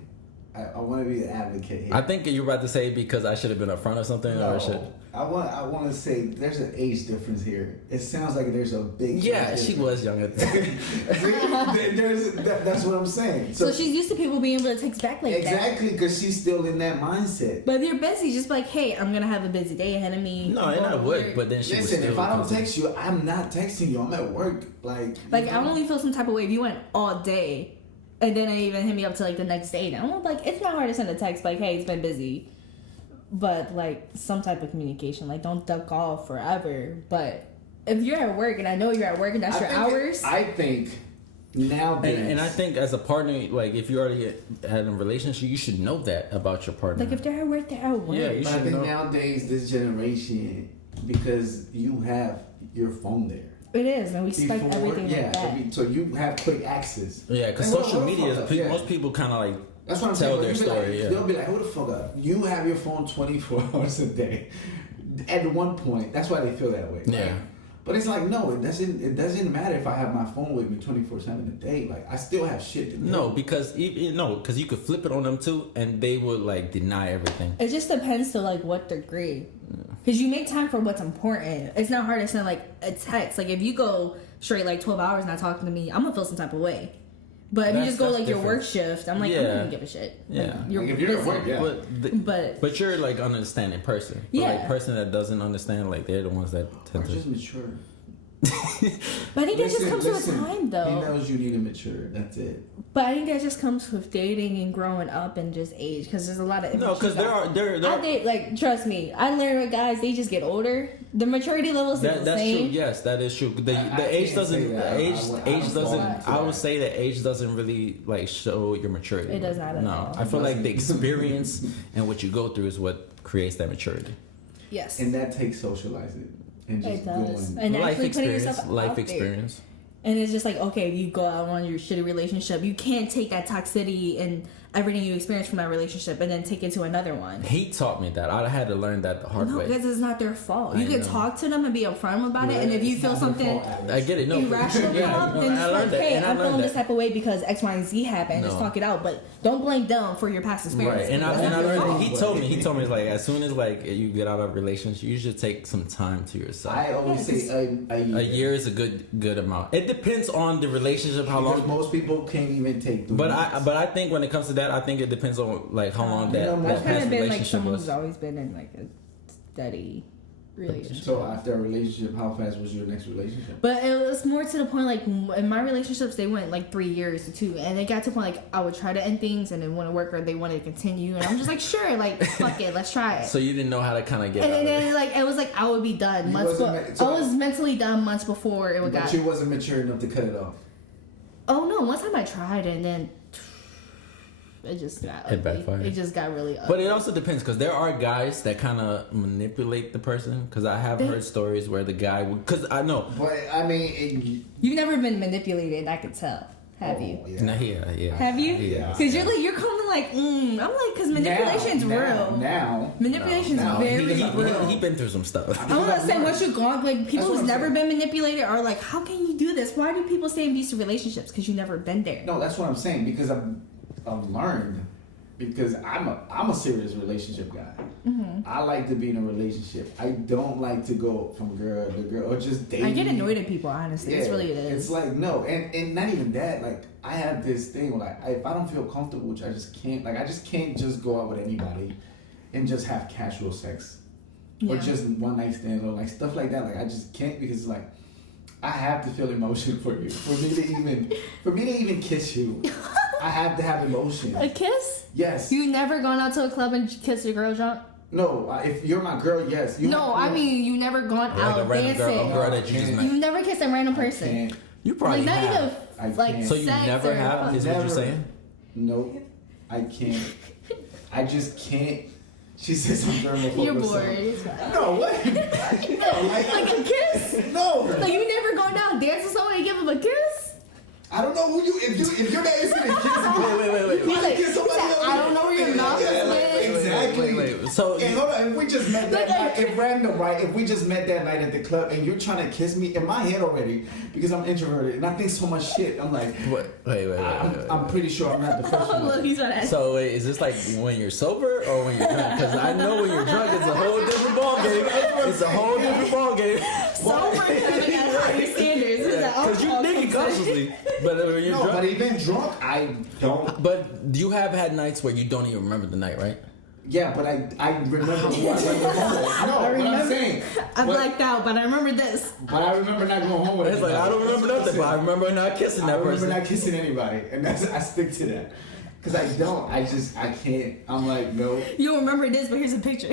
I want to be an advocate here. I think you're about to say because I should have been up front or something, or should. No, I want to say there's an age difference here. It sounds like there's a big. Yeah, age she difference. was younger. That's what I'm saying. So she's used to people being able to text back like that. exactly because she's still in that mindset. But if you're busy, just be like, hey, I'm gonna have a busy day ahead of me. No, and I Go to would, work. but then she was Listen, still. if I don't constantly- text you, I'm not texting you. I'm at work. Like I would only feel some type of way if you went all day and then it even hit me up to like the next day. Now I'm like, it's not hard to send a text like, hey, it's been busy. But like some type of communication, like don't duck off forever. But if you're at work and I know you're at work and that's your hours, I think nowadays, And I think as a partner, like if you already had a relationship, you should know that about your partner. like if they're at work, they're at work. Yeah, you but I should think know. nowadays this generation, because you have your phone there. It is, and we expect Before, everything like that. so you have quick access. Yeah, because Like, social what the media, fuck? people, Yeah. most people kind of like That's what I'm tell saying. their They'll be story. like, Yeah. They'll be like, "Who the fuck up?" You have your phone 24 hours a day. At one point, that's why they feel that way. Right? Yeah. But it's like, no, it doesn't. It doesn't matter if I have my phone with me 24/7 a day. Like I still have shit to do. No, because because you could flip it on them too, and they would like deny everything. It just depends to like what degree. Because you make time for what's important. It's not hard to send like a text. Like if you go straight like 12 hours not talking to me, I'm gonna feel some type of way. But if you That's- just go that's like your different. work shift, I'm like, Yeah. I'm not gonna give a shit. Yeah. Like, you're Like, if you're at busy. work, yeah. But you're like an understanding person. But Yeah. like person that doesn't understand, like they're the ones that Or tend just to. mature. But I think that just comes with time He though. knows you need to mature. That's it. But I think that just comes with dating and growing up and just age. Because there's a lot of No, because there are. I date like trust me. I learned with guys they just get older. The maturity levels are the That's same. true. Yes, that is true. The I age can't doesn't. say that. Age I age would doesn't. fall into I would that. say that age doesn't really like show your maturity. It does not at No, all. I feel like the experience and what you go through is what creates that maturity. Yes. And that takes socializing and just It does. going. And Life actually putting experience. yourself Life out there. experience. And it's just like, okay, if you go out on your shitty relationship, you can't take that toxicity and everything you experience from that relationship and then take it to another one. He taught me that. I had to learn that the hard No, way. because it's not their fault. You I can know. talk to them and be upfront about it, and if you it's feel not their something fault, Alex. I get it. No, irrational come up, then I it's like, learned that, hey, and I I'm learned feeling this that. type of way because X, Y, and Z happened. Just No. talk it out, but don't blame them for your past experience. Right, and I That's not your learned. fault. He told me like as soon as like you get out of a relationship, you should take some time to yourself. I always Yeah, say A year is a good amount. It depends on the relationship, how Because long. most people can't even take 3 But months. I think when it comes to that, I think it depends on like how long that, You know, that I've kind past of been like relationship someone was. who's always been in like a steady relationship. So after a relationship, how fast was your next relationship? But it was more to the point, like, in my relationships, they went, like, 3 years or 2. And it got to the point, like, I would try to end things and it wouldn't work or they wanted to continue. And I'm just like, sure, like, fuck it, let's try it. So you didn't know how to kind of get And out of then, it. like, it was like, I would be done You months wasn't before. me- so- I was mentally done months before it would But got. you wasn't mature enough to cut it off. Oh, no, one time I tried and then it just got It ugly. backfired. It just got really ugly. But it also depends because there are guys that kind of manipulate the person. Because I have heard stories where the guy, because I know. But I mean, You've never been manipulated, I could tell. Have you? Yeah. Have you? Yeah. Because you're coming like, I'm like, because manipulation's real. Now, Manipulation's No. very real. He been through some stuff. I want to say what you're going like people That's what who's I'm never saying. been manipulated are like, how can you do this? Why do people stay in abusive relationships? Because you've never been there. no, that's what I'm saying because I've learned because I'm a serious relationship guy. Mm-hmm. I like to be in a relationship. I don't like to go from girl to girl or just dating. I get annoyed at people, honestly. It's really it It's is. like no, and not even that. Like I have this thing where like if I don't feel comfortable, which I just can't. Like I just can't just go out with anybody and just have casual sex or Yeah. just one night stand or like stuff like that. Like I just can't because like I have to feel emotion for you. For me to even kiss you, I have to have emotion. A kiss? Yes. You never gone out to a club and kissed a girl, John? No. If you're my girl, yes. No, I mean you never gone Like a out random dancing. girl that you just met. You never kissed a random person. Can't. You probably Like not have. I even like can't. So you sex never or have? Is what you're Never. saying? Nope. I can't. I just can't. She says I'm germaphobe. You're or bored. something. It's fine. No, what? No, Like a kiss? no. Like you never gone down dance with somebody and give them a kiss? I don't know who you. If you're that instant in kissing, Wait. you Like, kiss somebody else. I don't know where your mouth is laying. Exactly. Wait. So And hold on, if we just met that Like, night, if random, right? If we just met that night at the club and you're trying to kiss me in my head already because I'm introverted and I think so much shit. I'm like, wait. I'm pretty sure I'm not the first Oh, look, one. he's on that. So wait, is this like when you're sober or when you're drunk? Because I know when you're drunk, it's a whole different ball game. It's a whole different ball game. Sober, having got higher standards. It's like, Because you oh, thinking consciously, but when you're No, drunk. but even drunk, I don't. But you have had nights where you don't even remember the night, right? Yeah, but I remember who I went home with. No, I what I'm remember. saying. I But- blacked out, but I remember this. But I remember not going home with It's like anybody. I don't remember That's what nothing, but I I'm remember not kissing saying. I that remember person. not kissing anybody, and I stick to that. Cause I don't. I can't. I'm like, no. You don't remember this, but here's a picture.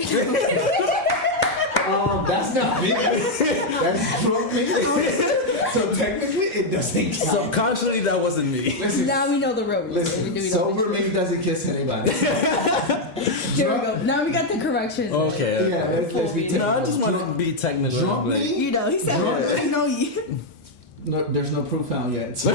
That's not me. That's drunk me. So technically, it doesn't count. Subconsciously, that wasn't me. Listen, Now we know the road. listen. Sober me doesn't kiss anybody. There we go. Now we got the corrections. Okay. Yeah, let's be No, I technical. just wanted to be technical. Drunk like, me? You know, he said, Drunk. I know you. No, there's no proof found yet. So.